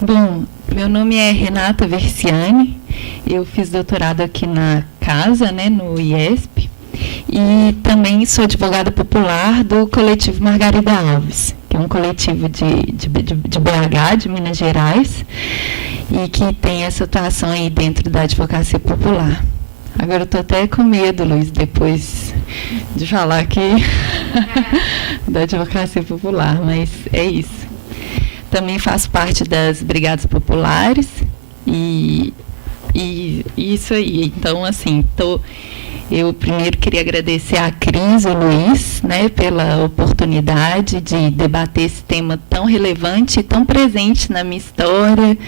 Bom, meu nome é Renata Versiani, eu fiz doutorado aqui na casa, né, no IESP, e também sou advogada popular do coletivo Margarida Alves, que é um coletivo de BH, de Minas Gerais, e que tem essa atuação aí dentro da advocacia popular. Agora eu estou até com medo, Luiz, depois de falar aqui da advocacia popular, mas é isso. Também faço parte das brigadas populares e isso aí. Então, assim, eu primeiro queria agradecer a Cris, o Luiz, né, pela oportunidade de debater esse tema tão relevante e tão presente na minha história,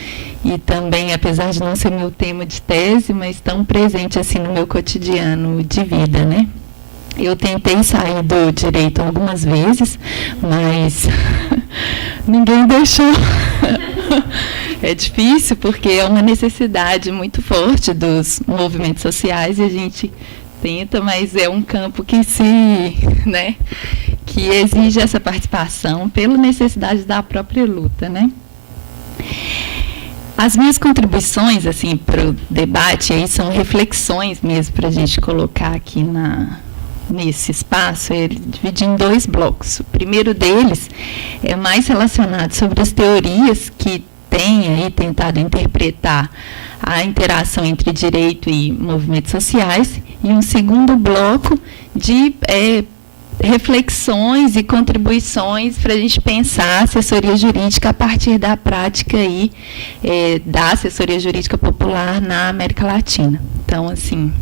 e também, apesar de não ser meu tema de tese, mas tão presente assim no meu cotidiano de vida, né? Eu tentei sair do direito algumas vezes, mas ninguém deixou. É difícil, porque é uma necessidade muito forte dos movimentos sociais, e a gente tenta, mas é um campo que que exige essa participação pela necessidade da própria luta, né? As minhas contribuições, assim, para o debate aí são reflexões mesmo para a gente colocar aqui nesse espaço. Ele divide em 2 blocos. O primeiro deles é mais relacionado sobre as teorias que têm aí tentado interpretar a interação entre direito e movimentos sociais, e um segundo bloco de reflexões e contribuições para a gente pensar a assessoria jurídica a partir da prática aí, da assessoria jurídica popular na América Latina. Então, assim,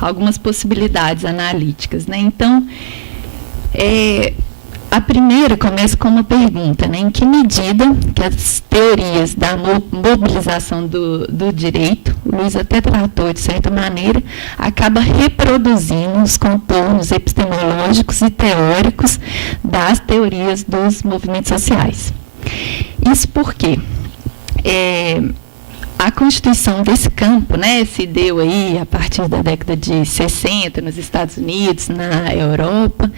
algumas possibilidades analíticas, né? Então, a primeira começa com uma pergunta, né? Em que medida que as teorias da mobilização do direito, o Luiz até tratou de certa maneira, acaba reproduzindo os contornos epistemológicos e teóricos das teorias dos movimentos sociais. Isso porque a constituição desse campo, né, se deu aí a partir da década de 60 nos Estados Unidos, na Europa,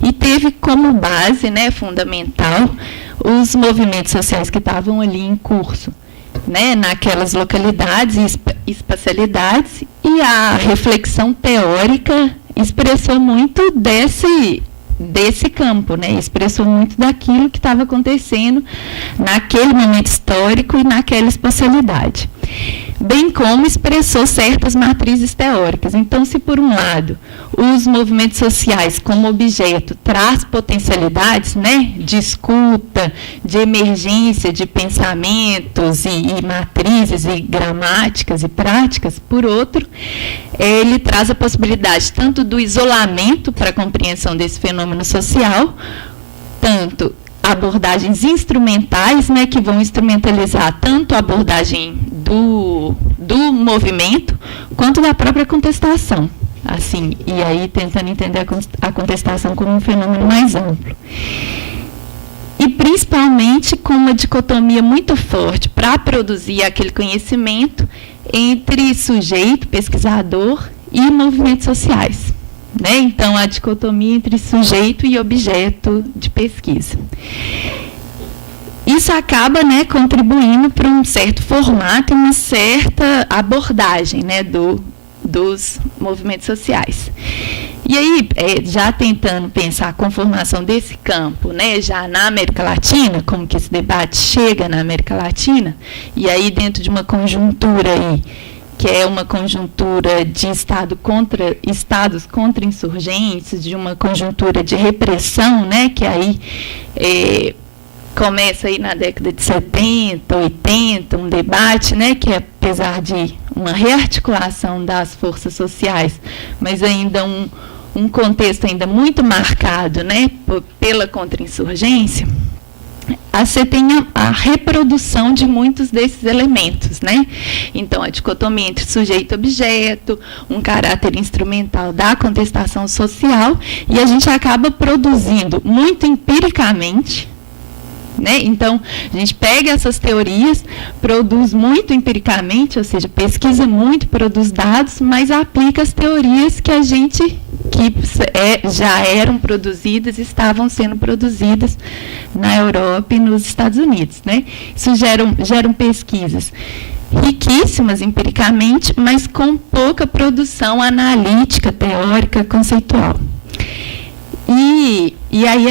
e teve como base, né, fundamental os movimentos sociais que estavam ali em curso, né, naquelas localidades e espacialidades, e a reflexão teórica expressou muito desse campo, né? Expressou muito daquilo que estava acontecendo naquele momento histórico e naquela espacialidade, bem como expressou certas matrizes teóricas. Então, se por um lado os movimentos sociais como objeto traz potencialidades, né, de escuta, de emergência de pensamentos e matrizes e gramáticas e práticas, por outro, ele traz a possibilidade tanto do isolamento para a compreensão desse fenômeno social, tanto abordagens instrumentais, né, que vão instrumentalizar tanto a abordagem do movimento quanto da própria contestação, assim, e aí tentando entender a contestação como um fenômeno mais amplo. E principalmente com uma dicotomia muito forte para produzir aquele conhecimento entre sujeito, pesquisador e movimentos sociais, né? Então, a dicotomia entre sujeito e objeto de pesquisa. Isso acaba, né, contribuindo para um certo formato e uma certa abordagem, né, dos movimentos sociais. E aí, já tentando pensar a conformação desse campo, né, já na América Latina, como que esse debate chega na América Latina, e aí dentro de uma conjuntura aí, que é uma conjuntura de estados contra insurgentes, de uma conjuntura de repressão, né, que aí começa aí na década de 70, 80, um debate, né, que apesar de uma rearticulação das forças sociais, mas ainda um contexto ainda muito marcado, né, pela contra-insurgência, você tem a reprodução de muitos desses elementos, né? Então, a dicotomia entre sujeito e objeto, um caráter instrumental da contestação social, e a gente acaba produzindo muito empiricamente, né? Então, a gente pega essas teorias, produz muito empiricamente, ou seja, pesquisa muito, produz dados, mas aplica as teorias que já eram produzidas, estavam sendo produzidas na Europa e nos Estados Unidos, né? Isso geram pesquisas riquíssimas empiricamente, mas com pouca produção analítica, teórica, conceitual. E aí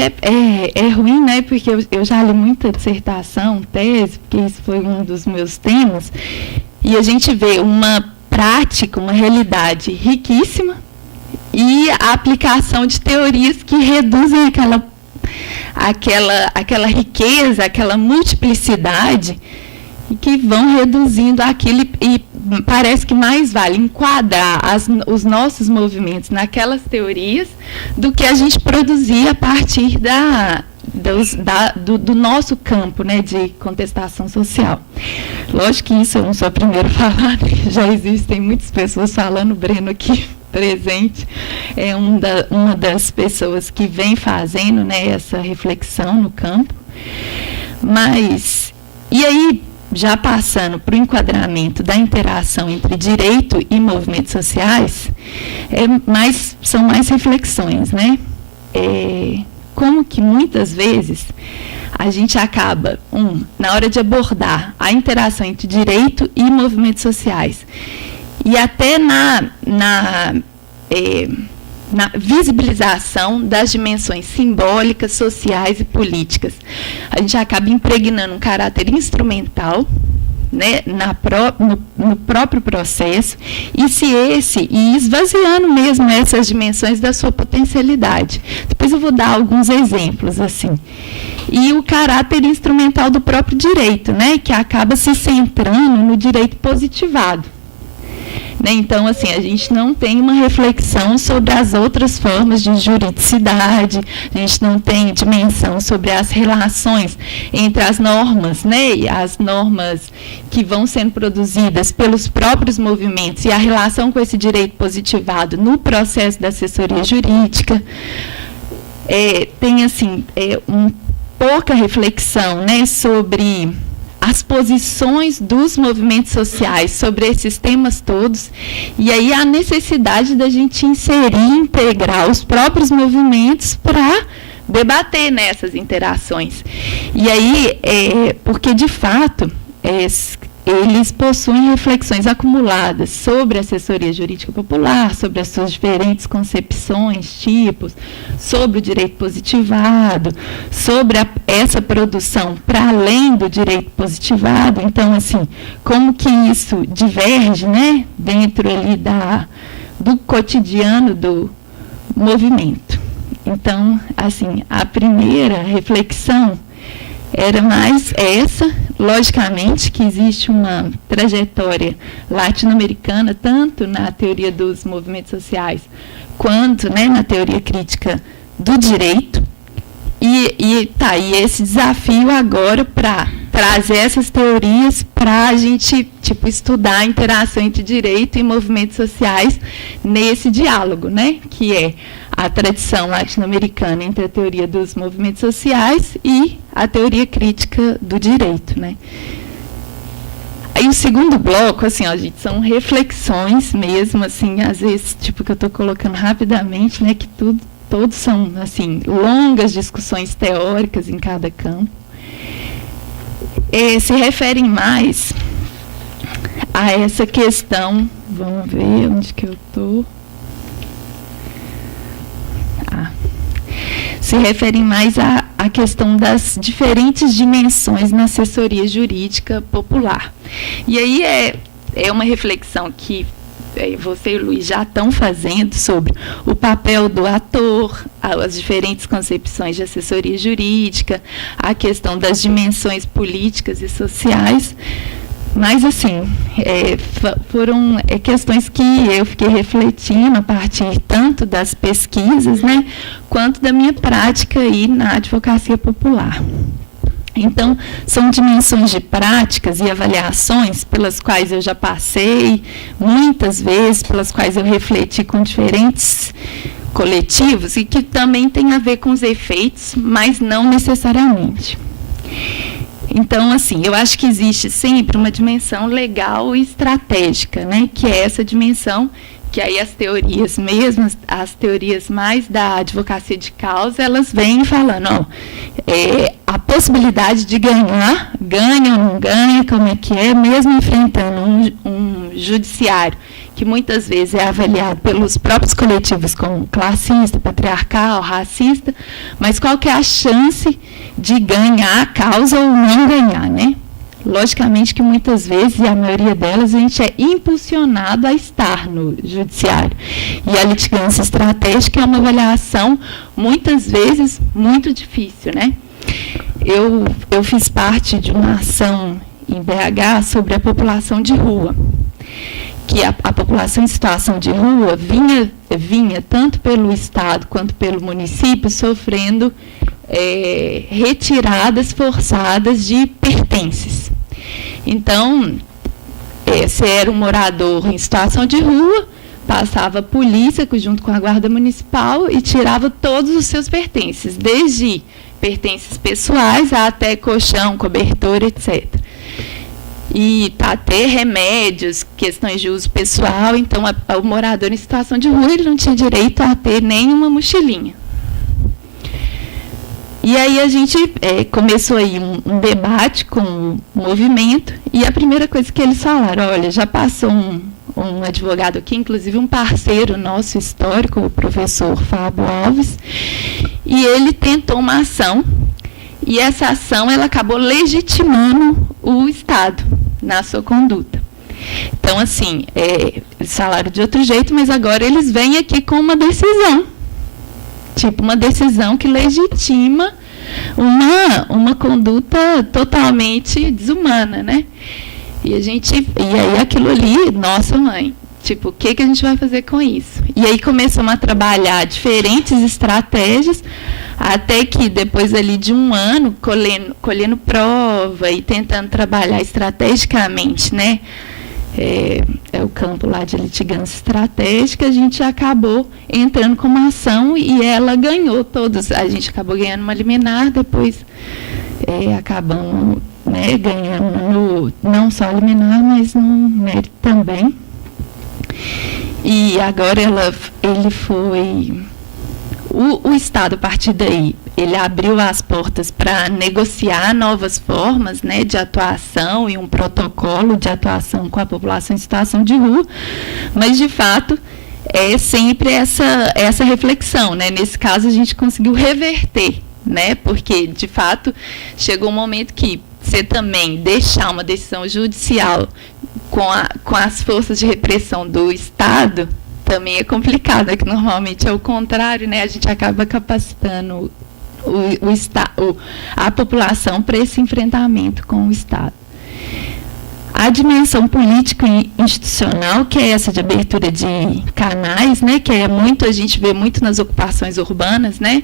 é ruim, né? Porque eu já li muita dissertação, tese, porque isso foi um dos meus temas, e a gente vê uma prática, uma realidade riquíssima e a aplicação de teorias que reduzem aquela riqueza, aquela multiplicidade, e que vão reduzindo aquilo, e parece que mais vale enquadrar os nossos movimentos naquelas teorias do que a gente produzir a partir do nosso campo, né, de contestação social. Lógico que isso eu não sou a primeira a falar, né? Já existem muitas pessoas falando, o Breno aqui presente é uma das pessoas que vem fazendo, né, essa reflexão no campo. Mas, e aí, já passando para o enquadramento da interação entre direito e movimentos sociais, são mais reflexões, né? Como que muitas vezes a gente acaba, na hora de abordar a interação entre direito e movimentos sociais, e até na visibilização das dimensões simbólicas, sociais e políticas, a gente acaba impregnando um caráter instrumental, né, no próprio processo, e esvaziando mesmo essas dimensões da sua potencialidade. Depois eu vou dar alguns exemplos assim. E o caráter instrumental do próprio direito, né, que acaba se centrando no direito positivado. Né? Então, assim, a gente não tem uma reflexão sobre as outras formas de juridicidade, a gente não tem dimensão sobre as relações entre as normas, né, e as normas que vão sendo produzidas pelos próprios movimentos e a relação com esse direito positivado no processo da assessoria jurídica. Tem, assim, pouca reflexão, né, sobre as posições dos movimentos sociais sobre esses temas todos, e aí a necessidade da gente integrar os próprios movimentos para debater nessas interações. E aí, porque de fato, eles possuem reflexões acumuladas sobre a assessoria jurídica popular, sobre as suas diferentes concepções, tipos, sobre o direito positivado, sobre essa produção para além do direito positivado. Então, assim, como que isso diverge, né, dentro ali do cotidiano do movimento. Então, assim, a primeira reflexão era mais essa, logicamente, que existe uma trajetória latino-americana, tanto na teoria dos movimentos sociais, quanto, né, na teoria crítica do direito. E esse desafio agora para trazer essas teorias para a gente, estudar a interação entre direito e movimentos sociais nesse diálogo, né, que é a tradição latino-americana entre a teoria dos movimentos sociais e a teoria crítica do direito, né. Aí o segundo bloco, assim, gente, são reflexões mesmo, assim, às vezes, que eu estou colocando rapidamente, né, que todos são, assim, longas discussões teóricas em cada campo. Se referem mais a essa questão, vamos ver onde que eu estou. Se referem mais à questão das diferentes dimensões na assessoria jurídica popular. E aí é uma reflexão que você e o Luiz já estão fazendo sobre o papel do ator, as diferentes concepções de assessoria jurídica, a questão das dimensões políticas e sociais. Mas, assim, foram questões que eu fiquei refletindo a partir tanto das pesquisas, né, quanto da minha prática aí na advocacia popular. Então, são dimensões de práticas e avaliações pelas quais eu já passei muitas vezes, pelas quais eu refleti com diferentes coletivos e que também tem a ver com os efeitos, mas não necessariamente. Então, assim, eu acho que existe sempre uma dimensão legal e estratégica, né, que é essa dimensão que aí as teorias mesmas, as teorias mais da advocacia de causa, elas vêm falando, a possibilidade de ganha ou não ganha, como é que é, mesmo enfrentando um judiciário que muitas vezes é avaliado pelos próprios coletivos como classista, patriarcal, racista, mas qual que é a chance de ganhar a causa ou não ganhar, né? Logicamente que muitas vezes, e a maioria delas, a gente é impulsionado a estar no judiciário. E a litigância estratégica é uma avaliação, muitas vezes, muito difícil, né? Eu fiz parte de uma ação em BH sobre a população de rua, que a população em situação de rua vinha tanto pelo Estado quanto pelo município sofrendo retiradas forçadas de pertences. Então, se era um morador em situação de rua, passava a polícia junto com a guarda municipal e tirava todos os seus pertences, desde pertences pessoais até colchão, cobertor, etc. E até remédios, questões de uso pessoal. Então, o morador em situação de rua ele não tinha direito a ter nenhuma mochilinha. E aí a gente começou aí um debate com o movimento, e a primeira coisa que eles falaram, olha, já passou um advogado aqui, inclusive um parceiro nosso histórico, o professor Fábio Alves, e ele tentou uma ação, e essa ação ela acabou legitimando o Estado na sua conduta. Então, assim, eles falaram de outro jeito, mas agora eles vêm aqui com uma decisão. Tipo, uma decisão que legitima uma conduta totalmente desumana, né? E aí aquilo ali, nossa mãe, tipo, o que a gente vai fazer com isso? E aí começamos a trabalhar diferentes estratégias, até que depois ali de um ano, colhendo prova e tentando trabalhar estrategicamente, né? É o campo lá de litigância estratégica, a gente acabou entrando com uma ação e ela ganhou todos. A gente acabou ganhando uma liminar, depois acabamos ganhando não só a liminar, mas no mérito também. E agora ele foi... O Estado, a partir daí, ele abriu as portas para negociar novas formas, né, de atuação e um protocolo de atuação com a população em situação de rua, mas, de fato, é sempre essa reflexão, né? Nesse caso, a gente conseguiu reverter, né, porque, de fato, chegou um momento que você também deixar uma decisão judicial com as forças de repressão do Estado também é complicado, que normalmente é o contrário, né? A gente acaba capacitando a população para esse enfrentamento com o Estado. A dimensão política e institucional, que é essa de abertura de canais, né? Que a gente vê muito nas ocupações urbanas, né?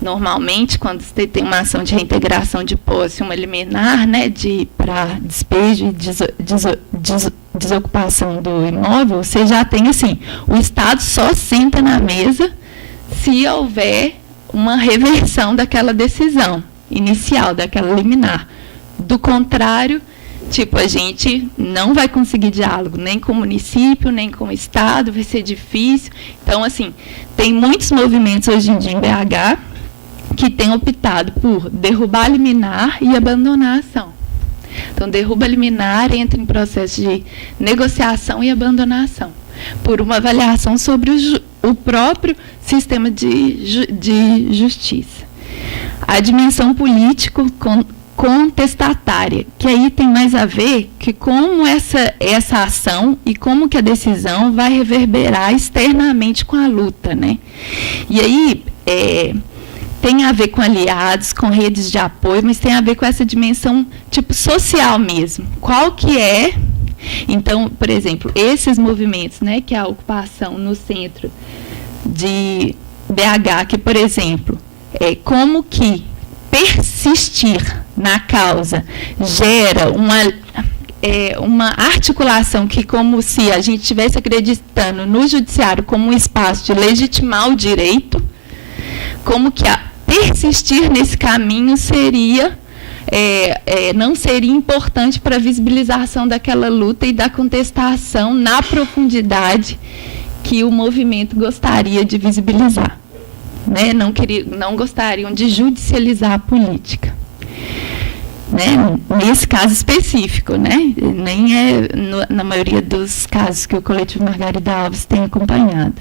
Normalmente, quando você tem uma ação de reintegração de posse, uma liminar, né, para despejo e desocupação do imóvel, você já tem, assim, o Estado só senta na mesa se houver uma reversão daquela decisão inicial, daquela liminar. Do contrário, tipo, a gente não vai conseguir diálogo nem com o município, nem com o Estado, vai ser difícil. Então, assim, tem muitos movimentos hoje em dia em BH que têm optado por derrubar a liminar e abandonar a ação. Então, derruba a liminar, entra em processo de negociação e abandonação, por uma avaliação sobre o próprio sistema de justiça. A dimensão político contestatária, que aí tem mais a ver que como essa ação e como que a decisão vai reverberar externamente com a luta, né? E aí tem a ver com aliados, com redes de apoio, mas tem a ver com essa dimensão tipo social mesmo. Qual que é? Então, por exemplo, esses movimentos, né, que é a ocupação no centro de BH, que, por exemplo, como que persistir na causa gera uma articulação que, como se a gente estivesse acreditando no judiciário como um espaço de legitimar o direito, como que persistir nesse caminho seria, não seria importante para a visibilização daquela luta e da contestação na profundidade que o movimento gostaria de visibilizar. Né? Não gostariam de judicializar a política. Né? Nesse caso específico, né? Nem na maioria dos casos que o coletivo Margarida Alves tem acompanhado.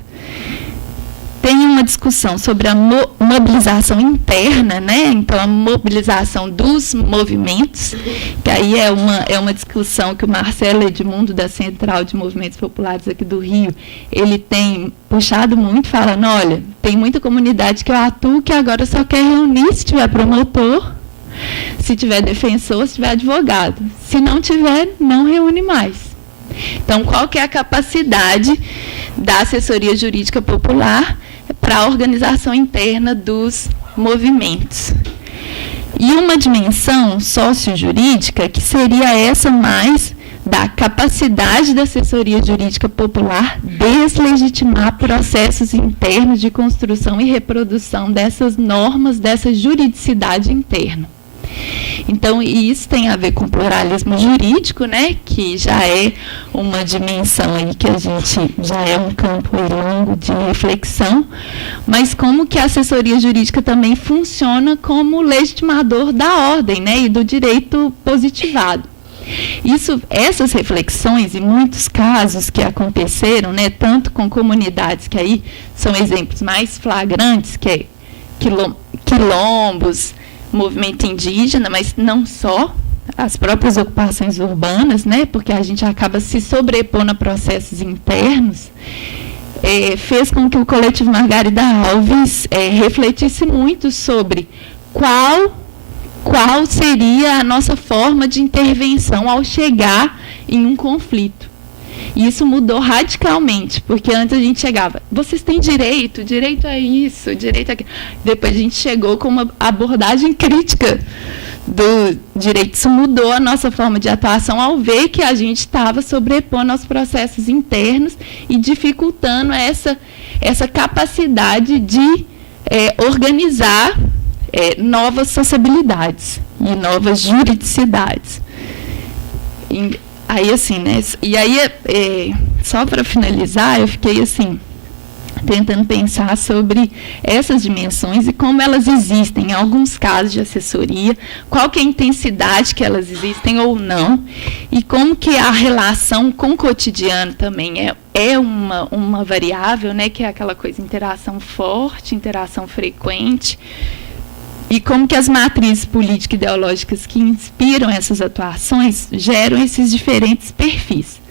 Tem uma discussão sobre a mobilização interna, né? Então, a mobilização dos movimentos, que aí é uma discussão que o Marcelo Edmundo, da Central de Movimentos Populares aqui do Rio, ele tem puxado muito, falando, olha, tem muita comunidade que eu atuo que agora só quer reunir se tiver promotor, se tiver defensor, se tiver advogado. Se não tiver, não reúne mais. Então, qual que é a capacidade da assessoria jurídica popular para a organização interna dos movimentos? E uma dimensão sociojurídica, que seria essa mais da capacidade da assessoria jurídica popular deslegitimar processos internos de construção e reprodução dessas normas, dessa juridicidade interna. Então, isso tem a ver com pluralismo jurídico, né, que já é uma dimensão aí que a gente já é um campo aí longo de reflexão, mas como que a assessoria jurídica também funciona como legitimador da ordem, né, e do direito positivado. Essas reflexões e muitos casos que aconteceram, né, tanto com comunidades que aí são exemplos mais flagrantes, que é quilombos, movimento indígena, mas não só, as próprias ocupações urbanas, né, porque a gente acaba se sobrepondo a processos internos, fez com que o coletivo Margarida Alves refletisse muito sobre qual seria a nossa forma de intervenção ao chegar em um conflito. E isso mudou radicalmente, porque antes a gente chegava, vocês têm direito a isso, direito a aquilo. Depois a gente chegou com uma abordagem crítica do direito. Isso mudou a nossa forma de atuação ao ver que a gente estava sobrepondo aos processos internos e dificultando essa capacidade de organizar novas sociabilidades e novas juridicidades. Aí, assim, né? E aí, só para finalizar, eu fiquei, assim, tentando pensar sobre essas dimensões e como elas existem em alguns casos de assessoria, qual que é a intensidade que elas existem ou não, e como que a relação com o cotidiano também é uma variável, né? Que é aquela coisa, interação forte, interação frequente, e como que as matrizes político-ideológicas que inspiram essas atuações geram esses diferentes perfis.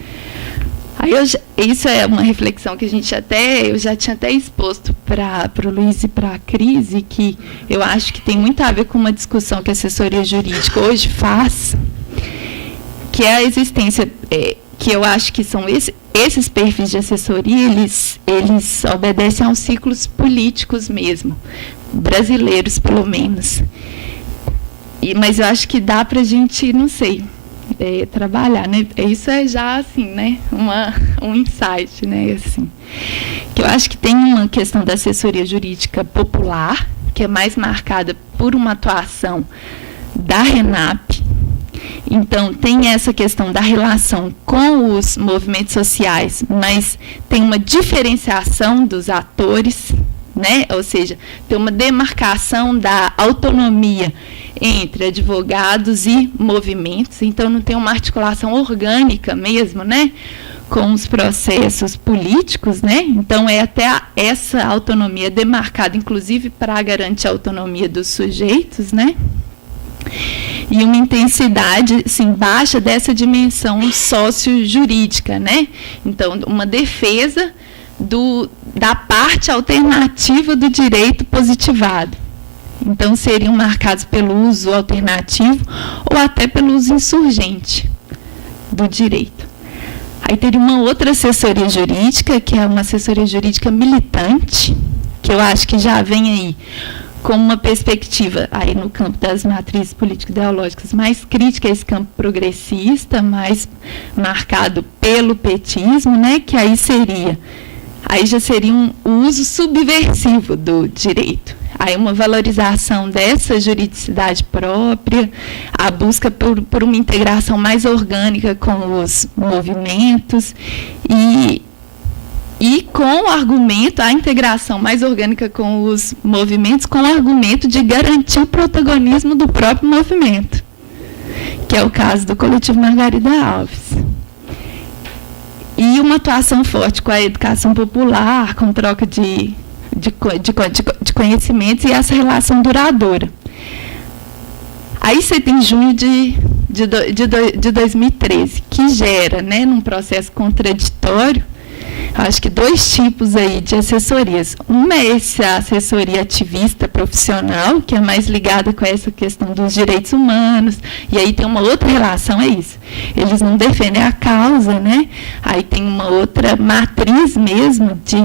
Aí isso é uma reflexão que eu já tinha até exposto para o Luiz e para a Cris, e que eu acho que tem muito a ver com uma discussão que a assessoria jurídica hoje faz, que é a existência, que eu acho que são esses perfis de assessoria, eles obedecem aos ciclos políticos mesmo, brasileiros, pelo menos. Mas eu acho que dá para a gente, não sei, trabalhar, né? Isso é já, assim, né? Um insight, né? Assim, que eu acho que tem uma questão da assessoria jurídica popular, que é mais marcada por uma atuação da RENAP. Então, tem essa questão da relação com os movimentos sociais, mas tem uma diferenciação dos atores, né? Ou seja, tem uma demarcação da autonomia entre advogados e movimentos, então não tem uma articulação orgânica mesmo, né? com os processos políticos, né? Então, é até essa autonomia demarcada, inclusive, para garantir a autonomia dos sujeitos, né? E uma intensidade assim, baixa dessa dimensão socio-jurídica, né? Então, uma defesa da parte alternativa do direito positivado. Então, seriam marcados pelo uso alternativo ou até pelo uso insurgente do direito. Aí teria uma outra assessoria jurídica, que é uma assessoria jurídica militante, que eu acho que já vem aí com uma perspectiva aí no campo das matrizes político-ideológicas mais crítica a esse campo progressista, mais marcado pelo petismo, né, que aí já seria um uso subversivo do direito. Aí uma valorização dessa juridicidade própria, a busca por uma integração mais orgânica com os movimentos e com o argumento, a integração mais orgânica com os movimentos, com o argumento de garantir o protagonismo do próprio movimento, que é o caso do coletivo Margarida Alves. E uma atuação forte com a educação popular, com troca de conhecimentos e essa relação duradoura. Aí você tem junho de 2013, que gera, né, num processo contraditório, acho que 2 tipos aí de assessorias. Uma é essa assessoria ativista profissional, que é mais ligada com essa questão dos direitos humanos, e aí tem uma outra relação, é isso. Eles não defendem a causa, né? Aí tem uma outra matriz mesmo de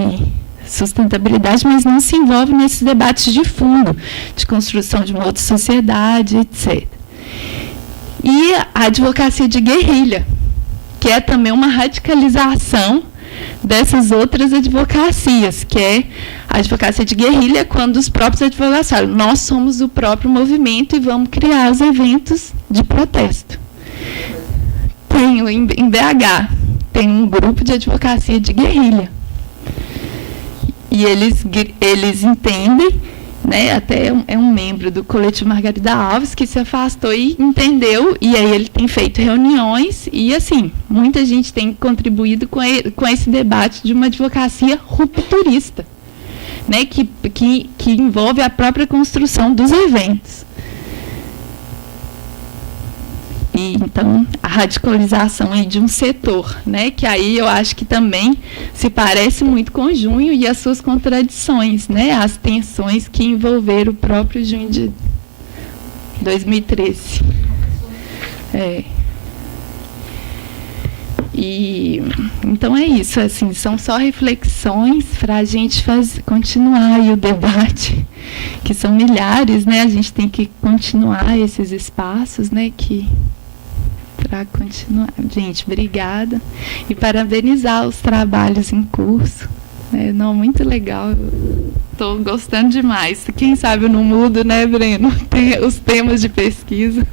sustentabilidade, mas não se envolve nesses debates de fundo, de construção de uma outra sociedade, etc. E a advocacia de guerrilha, que é também uma radicalização dessas outras advocacias, que é a advocacia de guerrilha, quando os próprios advogados falam, nós somos o próprio movimento e vamos criar os eventos de protesto. Tem em BH, tem um grupo de advocacia de guerrilha. E eles entendem, né, até é um membro do coletivo Margarida Alves que se afastou e entendeu, e aí ele tem feito reuniões, e assim, muita gente tem contribuído com esse debate de uma advocacia rupturista, né, que envolve a própria construção dos eventos. E, então, a radicalização aí de um setor, né, que aí eu acho que também se parece muito com junho e as suas contradições, né, as tensões que envolveram o próprio junho de 2013. E, então é isso, assim, são só reflexões para a gente continuar aí o debate, que são milhares, né, a gente tem que continuar esses espaços, né, para continuar. Gente, obrigada. E parabenizar os trabalhos em curso. Não, muito legal. Estou gostando demais. Quem sabe eu não mudo, né, Breno? Tem os temas de pesquisa.